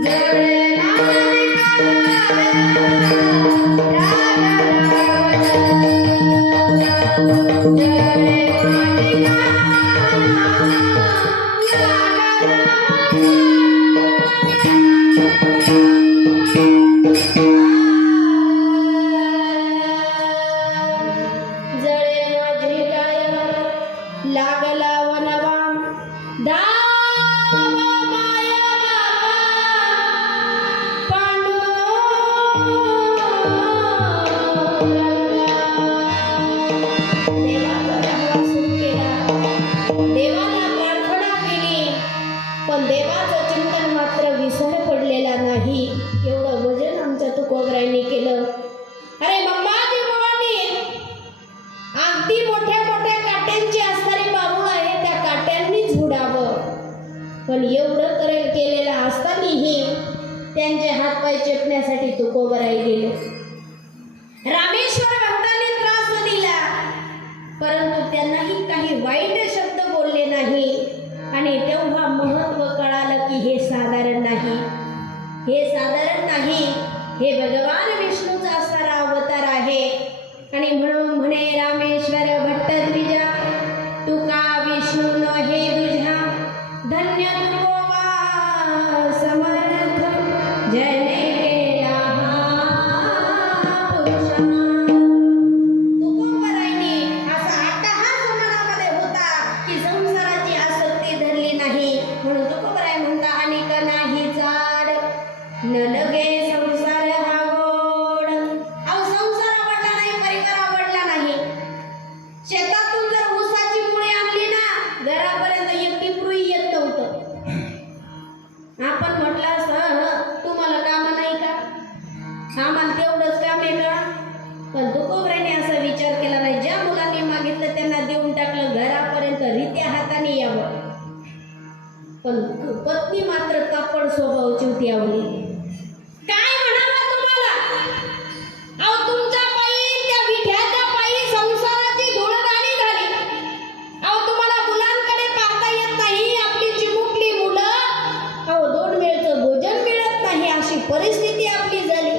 जळे माझी जळे माझी काय लागला वनवा धाव माया देवाला प्रार्थना केली पण देवाचं चिंतन मात्र विसर पडलेला नाही. एवढं भजन आमच्या तुकोबरायांनी केलं. अरे मम्माजी बुवांनी अगदी मोठ्या मोठ्या काट्यांची असणारी बाबूळ आहे त्या काट्यांनी झुडावं पण एवढं करेल केलेलं असतानाही त्यांचे हातपाय चेपण्यासाठी तुकोबराई गेले. रामेश्वर भक्तांनी त्रास दिला परंतु त्यांनाही काही वाईट शब्द बोलले नाही आणि तेव्हा महत्व कळालं की हे साधारण नाही, हे साधारण नाही, हे भगवान विष्णूचा असणारा अवतार आहे. आणि म्हणून म्हणे रामेश्वर भट्ट द्विजा तुका विष्णू न हे दुझा धन्य तुकोबा समर्थ जने केला पुरुषा. तुकोबरायांनी असा अट्टहास मनामध्ये होता की संसाराची आसक्ती धरली नाही म्हणून तुकोबराय म्हणता अनेक नाही जाड न लगे संसार हा गोड. अहो संसार आवडला नाही, परिवार आवडला नाही. शेतातून जर ऊसाची मुळी आणली ना घरापर्यंत एकटी पुरी येत नव्हतं. आपण म्हटलं असं तुम्हाला काम नाही का, आम्हाला तेवढंच काम आहे का, पण तुकोबरायांनी असा विचार केला नाही. ज्या मुलांनी मागितलं त्यांना देऊन टाकलं, घरापर्यंत रित्या हाताने यावं. पण पत्नी मात्र कापड स्वभावाची होती आवली. काय म्हणावं तुम्हाला, अहो तुमच्या पायी त्या विठ्याच्या पायी संसाराची धुळदाणी झाली. अहो तुम्हाला मुलांकडे पाहता येत नाही, आपली चिमुकली मुलं अहो 2 वेळचं भोजन मिळत नाही अशी परिस्थिती आपली झाली.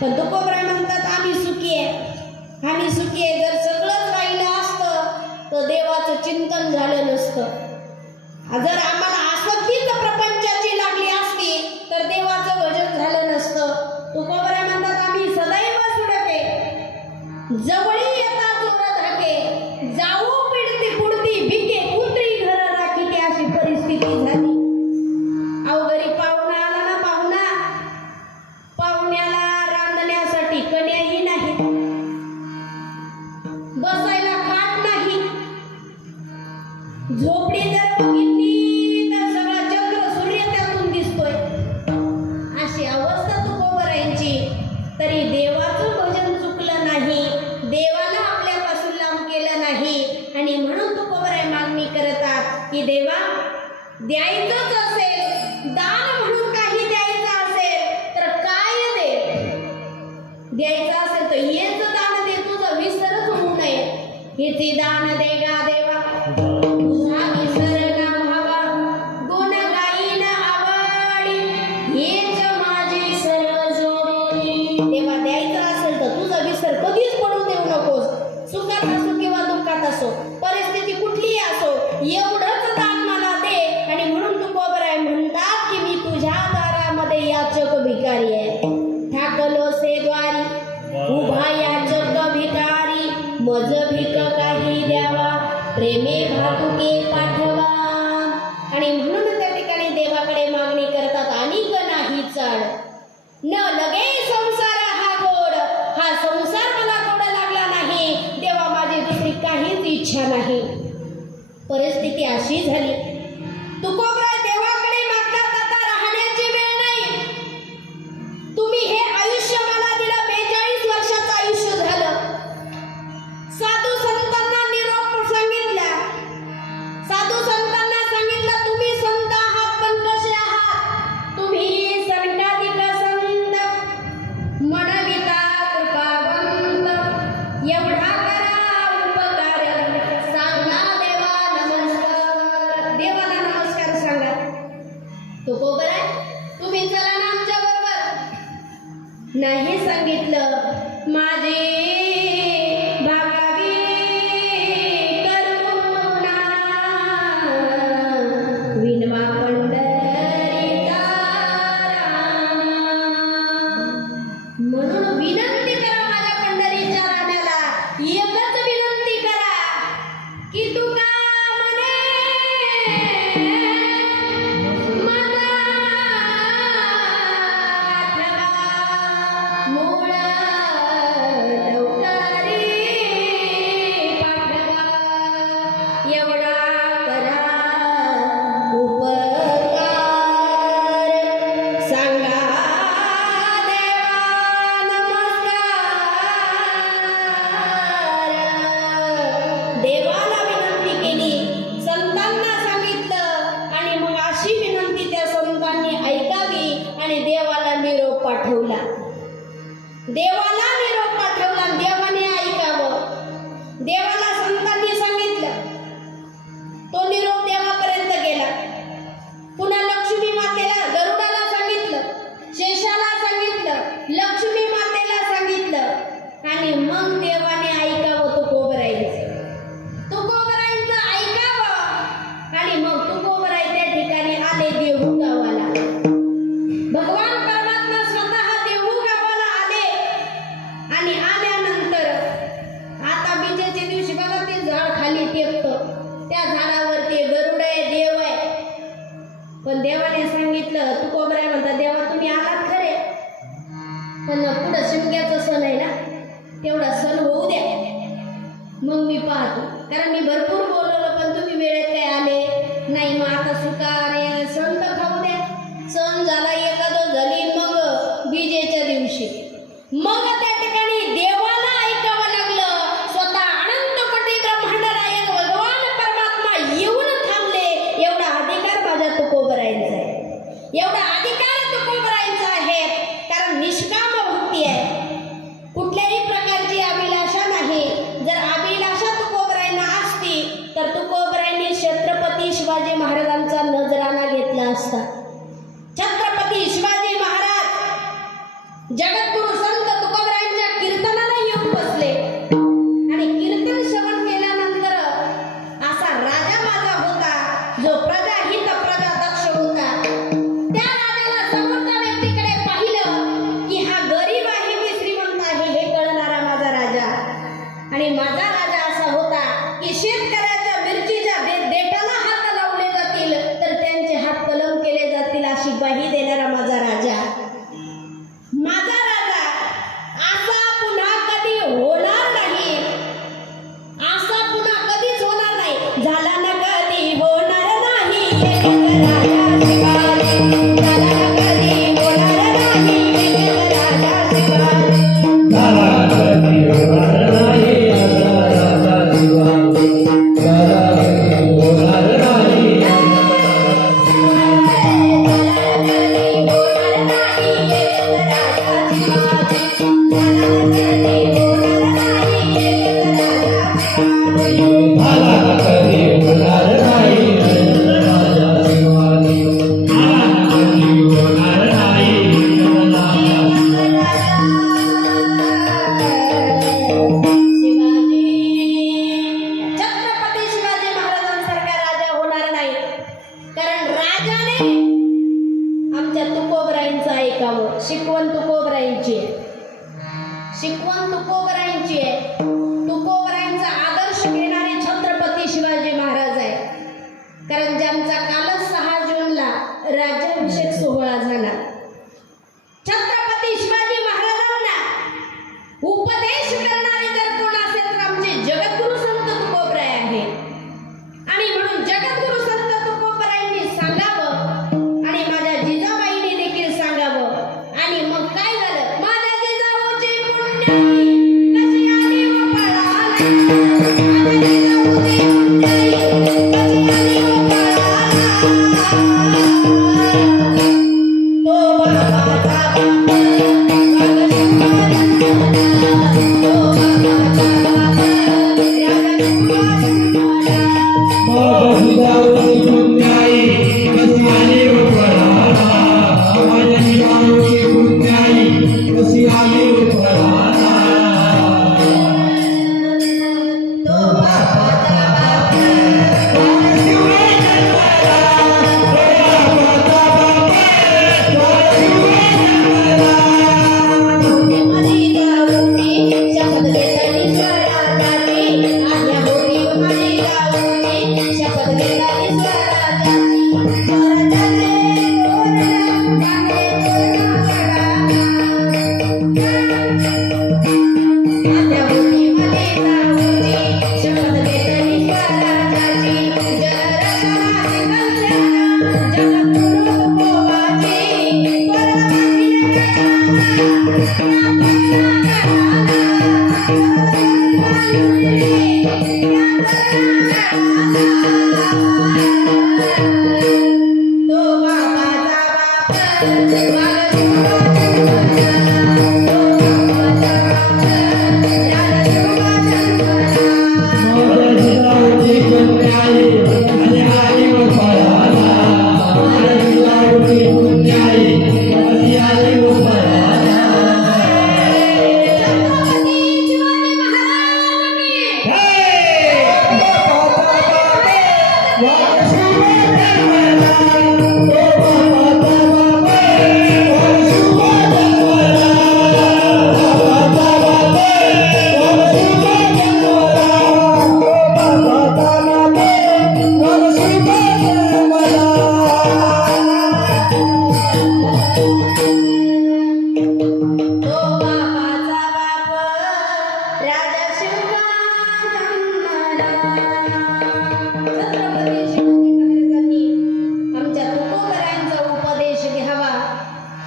पण तुकोबराय म्हणतात आम्ही सुखी आहे, आम्ही सुखी आहे. जर सगळंच राहिलं असतं तर देवाचं चिंतन झालं नसतं. जर आम्हाला आसक्तीच प्रपंचाची लागली असती तर देवाचं भजन झालं नसतं. तुकोबराय म्हणतात आम्ही सदैव सुडके जवळी येता चोर धाके जाऊ पिडती पुडती भिके कुत्री घर राखीते अशी परिस्थिती झाली. अहो घरी पाहुणा आला ना, पाहुण्याला रांधण्यासाठी कण्याही नाही, बसायला खाट नाही, झोपडी जर बघितली तर सगळा चंद्र सूर्य त्यातून दिसतोय. अशी अवस्था तुकोबरायांची. तरी देवाचं भजन चुकलं नाही, देवाला आपल्यापासून लांब केलं नाही. आणि म्हणून तुकोबराय मागणी करतात की देवा द्यायचंच असेल, दान म्हणून काही द्यायचं असेल तर काय दे, द्यायचं असेल तर हेच दान दे, तुझं विसरच होऊ नये. हेचे दान दे गा देवा तुझा विसर न व्हावा, गुण गाईन आवडी हेच माझी सर्व जोडी. देवा द्यायचं असेल तर तुझा विसर कधीच पडू देऊ नकोस. सुखात असो किंवा दुःखात असो, परिस्थिती कुठलीही असो, एवढंच दान मला दे. आणि म्हणून तुकोबराय म्हणतात की मी तुझ्या दारामध्ये याचक भिकारी आहे. ठाकलो से द्वारी उभा याचक भिकारी, मज भिक काही द्यावा प्रेमे भातुके पाठवा. आणि म्हणून त्या ठिकाणी देवाकडे मागणी करतात अनिक नाही चाड न लगे संसार हा गोड हा संसार मला गोड लागला नाही देवा माझी दुसरी काहीच इच्छा नाही. परिस्थिती अशी झाली तुकोबरा देवाकडे मागतात आता राहण्याची वेळ नाही. तुम्ही हे आयुष्य मला दिलं 42 वर्षाचं आयुष्य झालं. साधू संतांना निरोप सांगितला. साधू संतांना सांगितलं तुम्ही संत आहात पण कसे आहात तुम्ही संताधिक संत म्हणविता कृपावंत एवढा करा उपकार सांगा देवा नमस्कार. देवाला नमस्कार सांगा. तुकोबरा तुम्ही चला ना आमच्या बरोबर. नाही सांगितलं माझे भागावी करुणा विनवा पंढरीचा म्हणून विनंती करा माझ्या पंढरीच्या राण्याला. एकच विनंती करा की तू का म्हणे मला मूळ लवकारी पाठवा एवढा करा उपकार सांगा देवा नमस्कार. देवाला विनंती केली संतांना सांगितलं आणि मग अशी विनंती त्या संतांनी ऐकावी आणि देवाला निरोप पाठवला. देवाला निरोप पाठवला देवाने ऐकावं. देवाला संतांनी सांगितलं. तो निरोप देवापर्यंत गेला. पुन्हा लक्ष्मी मातेला गरुडाला सांगितलं. शेषाला सांगितलं. लक्ष्मी मातेला सांगितलं आणि मग देवाने ऐकावं तुकोबराईचं. तुकोबराईचं ऐकावं आणि मग तुकोबराई त्या ठिकाणी आले देहू गावाला. भगवान परमात्मा स्वतः देहू गावाला आले आणि आल्यानंतर आता बीजेच्या दिवशी बघा ते झाड खाली टेकतं. त्या झाडावर ते गरुड आहे देव आहे. पण देवाने सांगितलं तुकोबराई म्हणतात देवा तुम्ही आलात खरे पण पुढं शिमग्याचा सण आहे ना तेवढा सण होऊ द्या मग मी पाहतो. कारण मी भरपूर बोलवलं पण तुम्ही वेळेत काय आले नाही. मग आता सुकाने सण तर खाऊ द्या. सण झाला एखादं झाली मग बीजेच्या दिवशी मग त्या ठिकाणी देवाला ऐकावं लागलं. स्वतः अनंत कोटी ब्रह्मांड नायक भगवान परमात्मा येऊन थांबले. एवढा अधिकार माझ्या तुकोबराईचा आहे. एवढा अधिकार तुकोबराईचा आहे कारण निष्काम भक्ती आहे. कुठल्याही प्रकारची अभिलाषा नाही. जर अभिलाषा तुकोबराईंना असती तर तुकोबराईंनी छत्रपती शिवाजी महाराजांचा नजराणा घेतला असता. छत्रपती शिवाजी महाराज जगद्गुरु संत तुकोबराईंच्या कीर्तनाला येऊन बसले आणि कीर्तन श्रवण केल्यानंतर असा राजा माझा होता जो प्रजाहित प्रजादक्ष होता. त्या राजाला समोरच्या व्यक्तीकडे पाहिलं की हा गरीब आहे की श्रीमंत आहे हे कळणारा माझा राजा. आणि माझा राजा असा होता की शेतकऱ्याच्या मिरचीच्या देठाला हात लावले जातील तर त्यांचे हात कलम केले जातील अशी ग्वाही देणारा माझा राजा. माझा राजा असा पुन्हा कधी होणार नाही. असा पुन्हा कधीच होणार नाही. झाला ना कधी होणार नाही. एक राजा शिवाजी झाला ना कधी होणार नाही. एक राजा शिवाजी झाला कधी होणार नाही असा राजा शिवाजी. झाला कधी होणार नाही झाला कधी होणार नाही राजा शिवाजी. झाला कधी होणार नाही शिवाजी छत्रपती शिवाजी महाराजांसारखा राजा होणार नाही. कारण राजाने आमच्या तुकोबराईंचं ऐकावं. शिकवण तुकोबराईंची आहे. शिकवण तुकोबराईंची आहे. तुकोबराईंचा आदर्श घेणारे छत्रपती शिवाजी महाराज आहे. कारण ज्यांचा कालच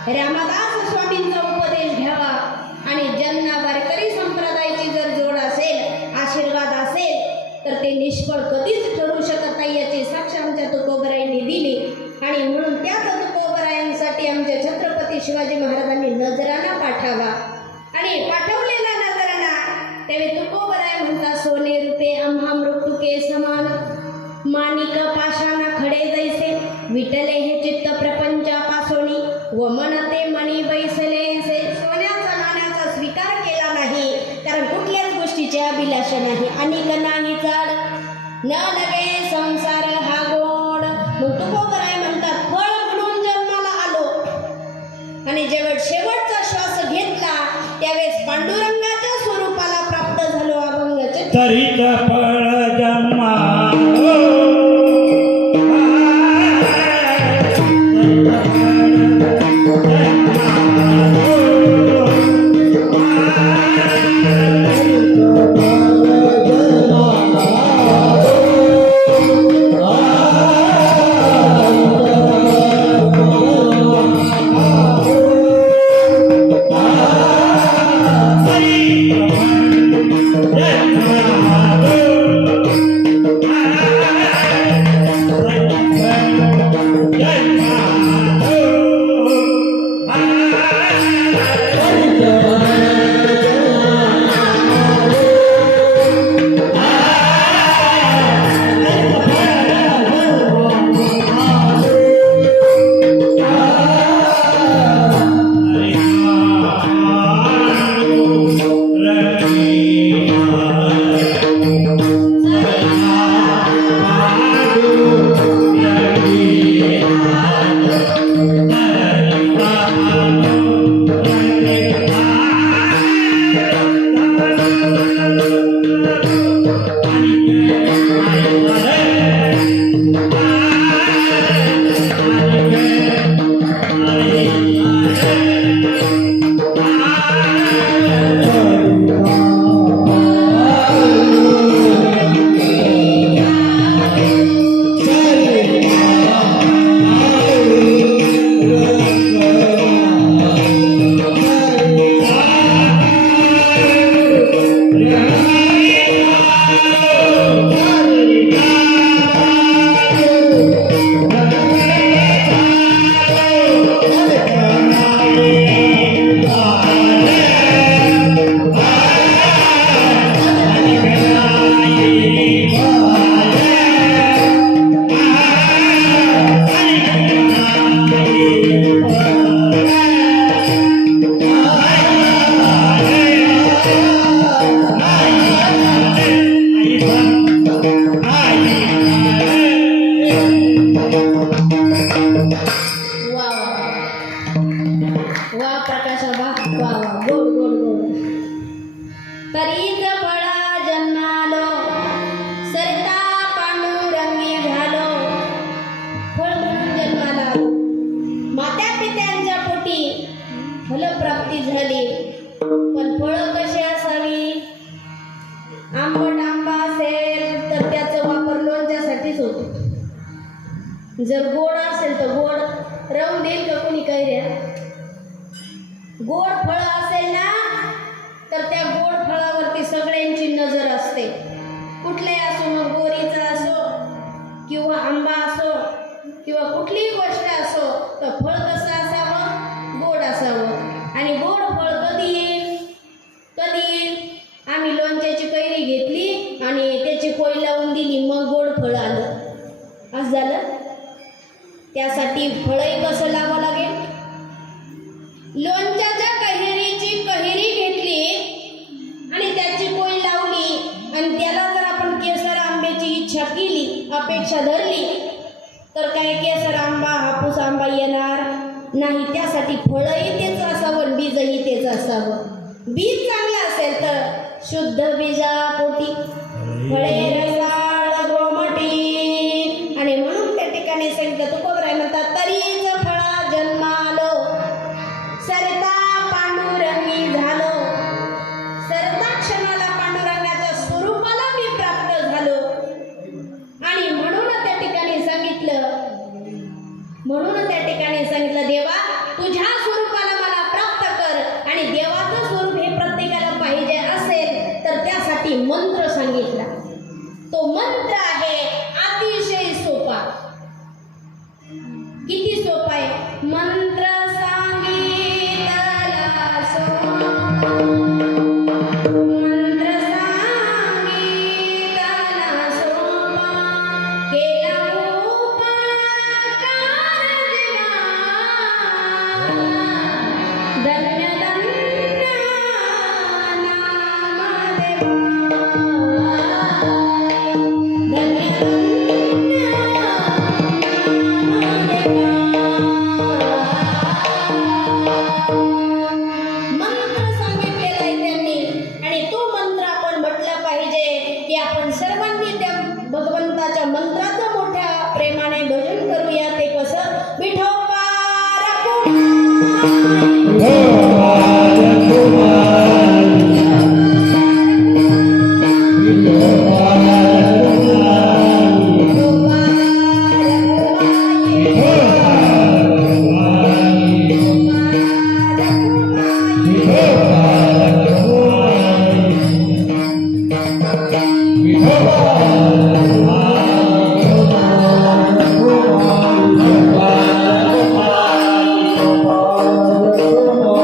रामदास स्वामींचा उपदेश घ्यावा आणि ज्यांना वारकरी संप्रदायाची जर जोड असेल, आशीर्वाद असेल, तर ते निष्फळ कधीच ठरू शकत नाही याची साक्ष आमच्या तुकोबरायांनी दिली. आणि म्हणून त्याच तुकोबरायांसाठी आमच्या छत्रपती शिवाजी महाराजांनी नजराणा पाठवावा. आणि पाठवलेला नजराणा त्यावेळी तुकोबराय म्हणतात, सोने रूपे आम्हा मृत्युके समान, माणिक पाषाणा खडे जैसे, विटले हे चित्त प्रपंचापासोनी, व मन ते मणी बैसले से. सोन्याचा नाण्याचा स्वीकार केला नाही, कारण कुठल्याच गोष्टीची अभिलाषा नाही. अनिक नाही चाड न लगे संसार हा गोड. मग तुकोबराय म्हणतात, फळ म्हणून जन्माला आलो आणि जेव्हा शेवटचा श्वास घेतला त्यावेळेस पांडुरंगाच्या स्वरूपाला प्राप्त झालो. अभंगाचे तरीत फळ जन्मा प्रकाशाबा वा वा गोड गोड गोड तरीच फळा जन्मालो सरिता पांडुरंगी झालो फळ म्हणून जन्माला आलो. मात्या पित्यांच्या पोटी फलप्राप्ती झाली पण फळं कशी असावी आंबट आंबा असेल तर त्याचा वापर लोणच्यासाठीच होतो. जर गोड असेल तर गोड राहून देईल का कोणी कैऱ्या. गोड फळं असेल ना तर त्या गोड फळावरती सगळ्यांची नजर असते. कुठले असो मग बोरीचा असो किंवा आंबा असो किंवा कुठलीही गोष्ट असो तर फळ कसं असावं गोड असावं. आणि गोड फळ कधी येईल कधी येईल आम्ही लोणच्याची कैरी घेतली आणि त्याची कोय लावून दिली मग गोड फळ आलं असं झालं. त्यासाठी फळही कसं लावावं लागेल. लोणच्याच्या कैरीची कैरी घेतली आणि त्याची कोय लावली आणि त्याला जर आपण केसर आंब्याची इच्छा केली अपेक्षा धरली तर काय केसर आंबा हापूस आंबा येणार नाही. त्यासाठी फळही तेच असावं बीजही तेच असावं. बीज चांगलं असेल तर शुद्ध बीजापोटी फळे रसाळ गोमटी. आणि म्हणून त्या ठिकाणी सांगितलं तुकोबराय म्हणतात तरीच फळा जन्मालो सरिता पांडुरंगी झालो. सरता क्षणाला पांडुरंगाच्या स्वरूपाला मी प्राप्त झालो. आणि म्हणून त्या ठिकाणी सांगितलं देवा तुझ्या स्वरूपाला मला प्राप्त कर. आणि देवाचं स्वरूप हे प्रत्येकाला पाहिजे असेल तर त्यासाठी मंत्र सांगितला. तो मंत्र आहे अतिशय सोपा. किती सोपा आहे. मंत्र सांगितला सोपा मंत्र सांगितला सोपा केला उपकार धन्य धन्य मंत्र सांगितलेला आहे त्यांनी. आणि तो मंत्र आपण म्हटला पाहिजे की आपण सर्वांनी त्या भगवंताच्या मंत्राचं मोठ्या प्रेमाने भजन करूया. ते कसं विठोबा Oh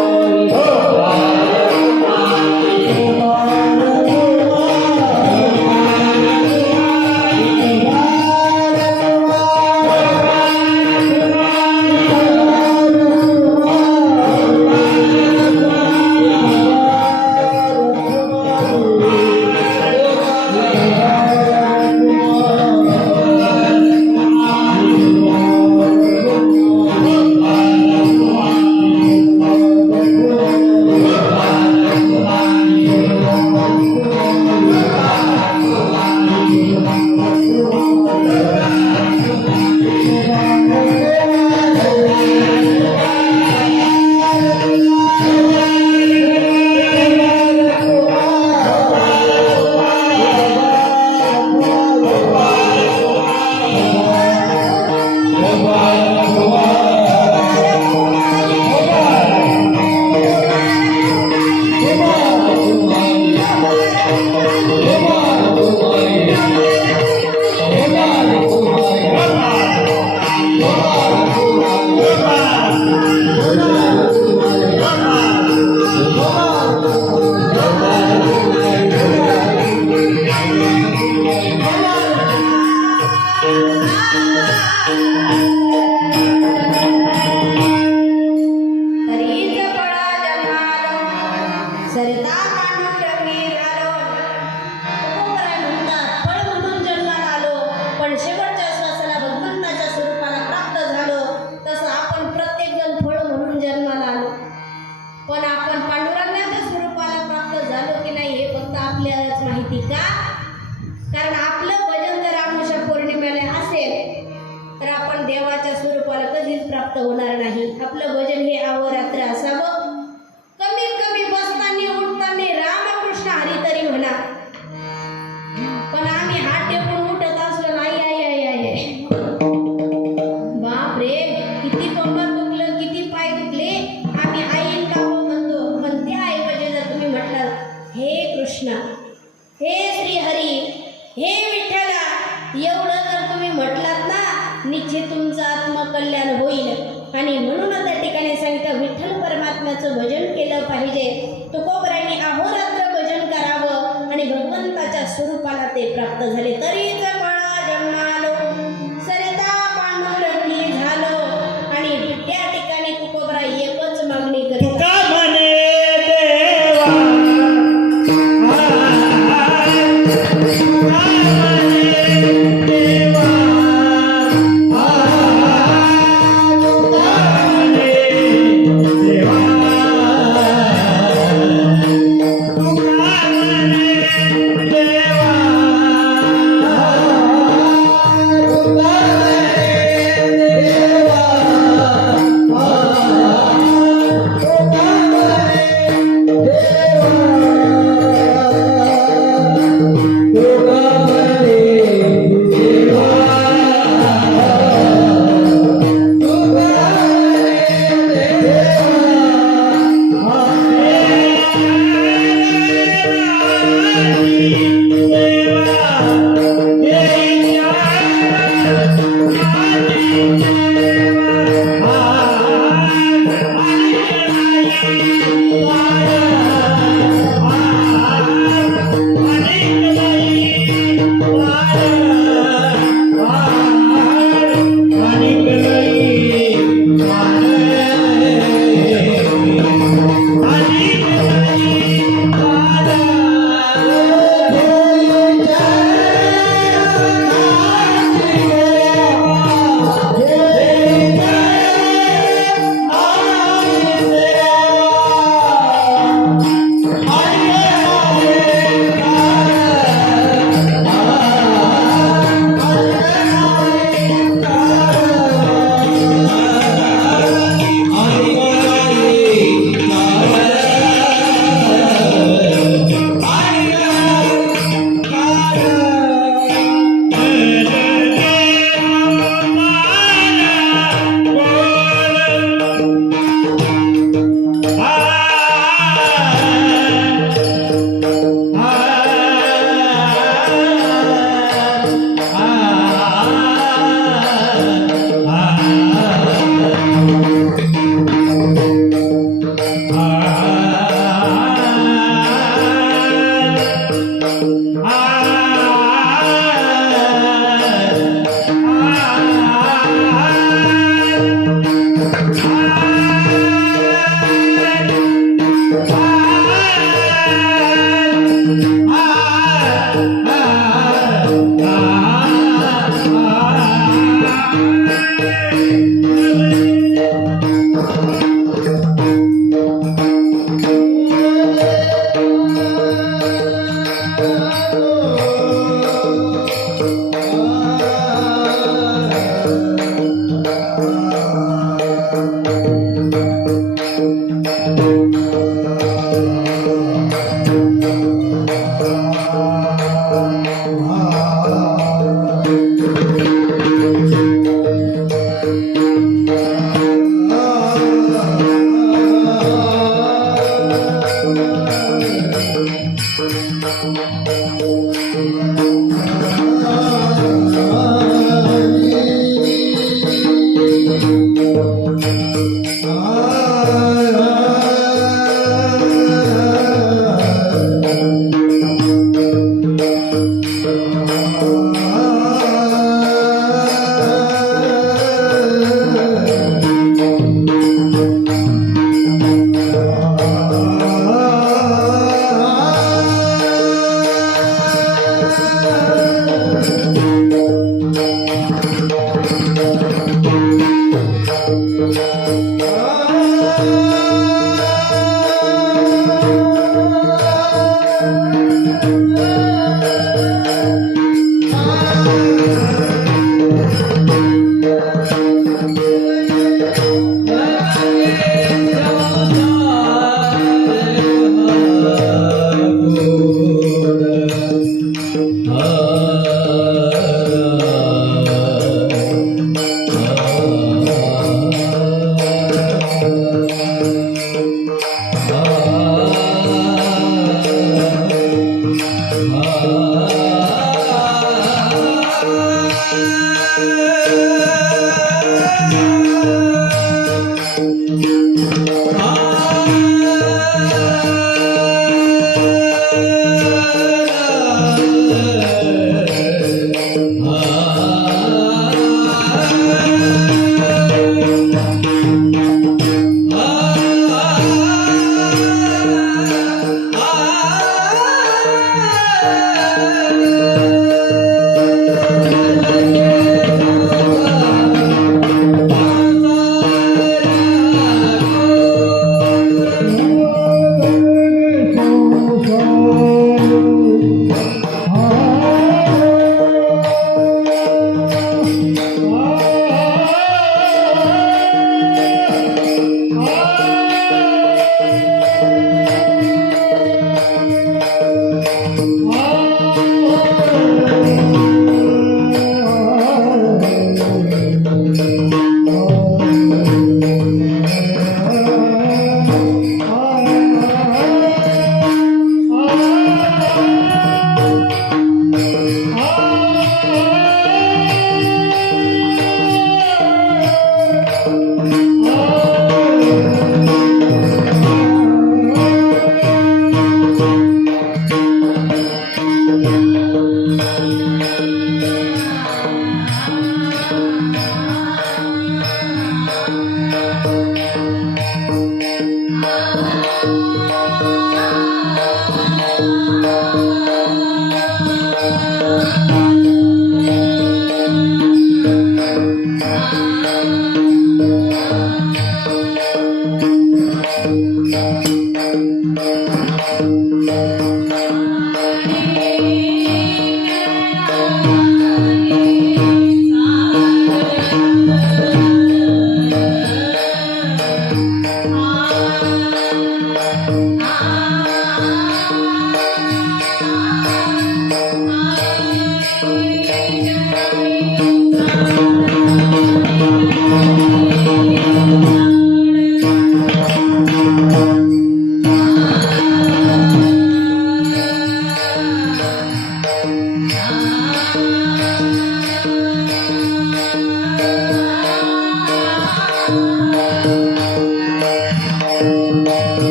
पाहिजे. तुकोबरायांनी अहोरात्र भजन करावं आणि भगवंताच्या स्वरूपाला ते प्राप्त झाले. तरीच फळा जन्मालो सरिता पांडुरंगी झालो. आणि त्या ठिकाणी तुकोबरा एकच मागणी करतो. तुका म्हणे देवा तुका म्हणे देवा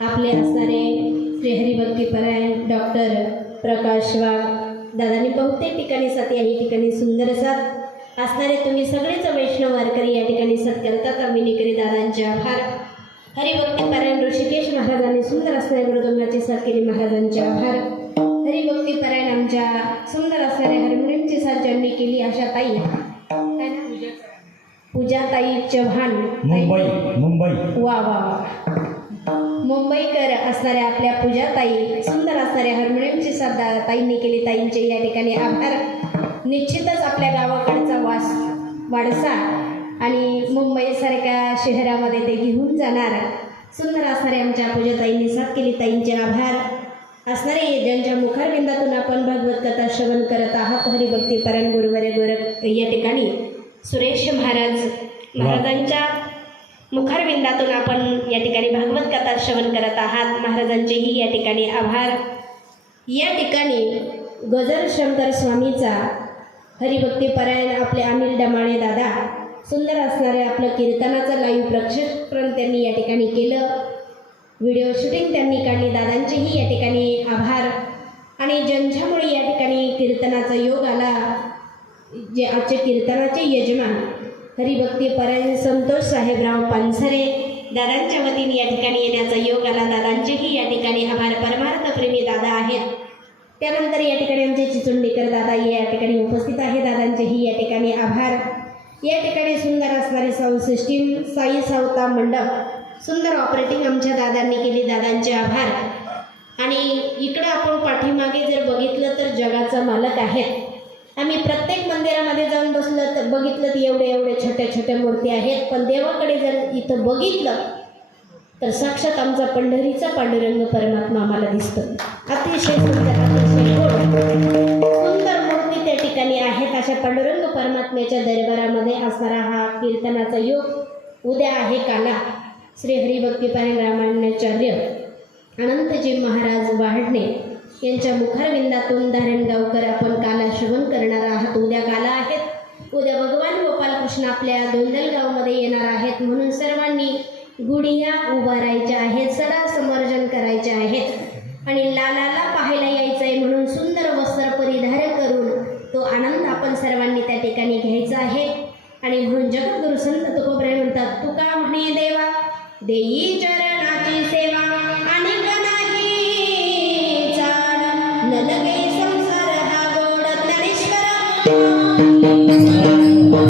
आपले असणारे श्री हरिभक्तीपरायण डॉक्टर प्रकाश वाघ दादांनी बहुतेक ठिकाणी साथ या ठिकाणी सुंदर साथ असणारे तुम्ही सगळेच वैष्णव वारकरी या ठिकाणी साथ करतात. आम्ही निकरी दादांचे आभार. हरिभक्तीपरायण ऋषिकेश महाराजांनी सुंदर असणाऱ्या गुरुदंगाची साथ केली, महाराजांचे आभार. हरिभक्तीपरायण आमच्या सुंदर असणाऱ्या हार्मोनियमची साथ ज्यांनी केली अशा ताई काय ना पूजाताई चव्हाण मुंबई वा वा वा मुंबईकर असणाऱ्या आपल्या पूजाताई सुंदर असणाऱ्या हार्मोनियमची साथ ताईंनी केली. ताईंचे या ठिकाणी आभार. निश्चितच आपल्या गावाकडचा वारसा आणि मुंबईसारख्या शहरामध्ये ते घेऊन जाणार सुंदर असणाऱ्या आमच्या पूजाताईंनी साथ केली. ताईंचे आभार. असणारे ज्यांच्या मुखारविंदातून आपण भागवत कथा श्रवण करत आहात हरिभक्तीपरायण गुरुवर्य गोरख या ठिकाणी सुरेश महाराजांच्या मुखारविंदातून आपण या ठिकाणी भागवत कथा श्रवण करत आहात. महाराजांचेही या ठिकाणी आभार. या ठिकाणी गजर शंकर स्वामीचा हरिभक्तीपरायण आपले अनिल डमाळे दादा सुंदर असणारे आपलं कीर्तनाचं लाईव्ह प्रक्षेपण त्यांनी या ठिकाणी केलं. व्हिडिओ शूटिंग त्यांनी काढली. दादांचेही या ठिकाणी आभार. आणि ज्यांच्यामुळे या ठिकाणी कीर्तनाचा योग आला, जे आजचे कीर्तनाचे यजमान हरिभक्तीपरायण संतोष साहेबराव पानसरे दादांच्या वतीने या ठिकाणी येण्याचा योग आला. दादांचेही या ठिकाणी आभार. परमार्थप्रेमी दादा आहेत. त्यानंतर या ठिकाणी आमचे चिचुंडीकर दादा या ठिकाणी उपस्थित आहे. दादांचेही या ठिकाणी आभार. या ठिकाणी सुंदर असणारी साऊंड सिस्टीम साई सावता मंडप सुंदर ऑपरेटिंग आमच्या दादांनी केली. दादांचे आभार. आणि इकडं आपण पाठीमागे जर बघितलं तर जगाचा मालक आहेत. आम्ही प्रत्येक मंदिरामध्ये जाऊन बसलं तर बघितलं तर एवढे एवढे छोट्या छोट्या मूर्ती आहेत, पण देवाकडे जर इथं बघितलं तर साक्षात आमचा पंढरीचा पांडुरंग परमात्मा आम्हाला दिसतो. अतिशय सुंदर अतिशय सुंदर मूर्ती त्या ठिकाणी आहेत. अशा पांडुरंग परमात्म्याच्या दरबारामध्ये असणारा हा कीर्तनाचा योग उद्या आहे. काला श्री हरिभक्तीपारायण रामायणाचार्य अनंतजी महाराज वाढणे यांच्या मुखारविंदातून धारणगावकर आपण काला श्रवण करणार आहात. उद्या काला आहेत. उद्या भगवान गोपालकृष्ण आपल्या दोंदलगावमध्ये येणार आहेत, म्हणून सर्वांनी गुढिया उभारायच्या आहेत, सडा समर्जन करायचे आहेत आणि लालाला पाहायला यायचं आहे, म्हणून सुंदर वस्त्र परिधान करून तो आनंद आपण सर्वांनी त्या ठिकाणी घ्यायचा आहे. आणि म्हणून जगद्गुरु संत तुकोबराय म्हणतात, तुका म्हणे देवा देई चरणाची सेवा आणि न लगे संसार हा गोड ज्ञानेश्वर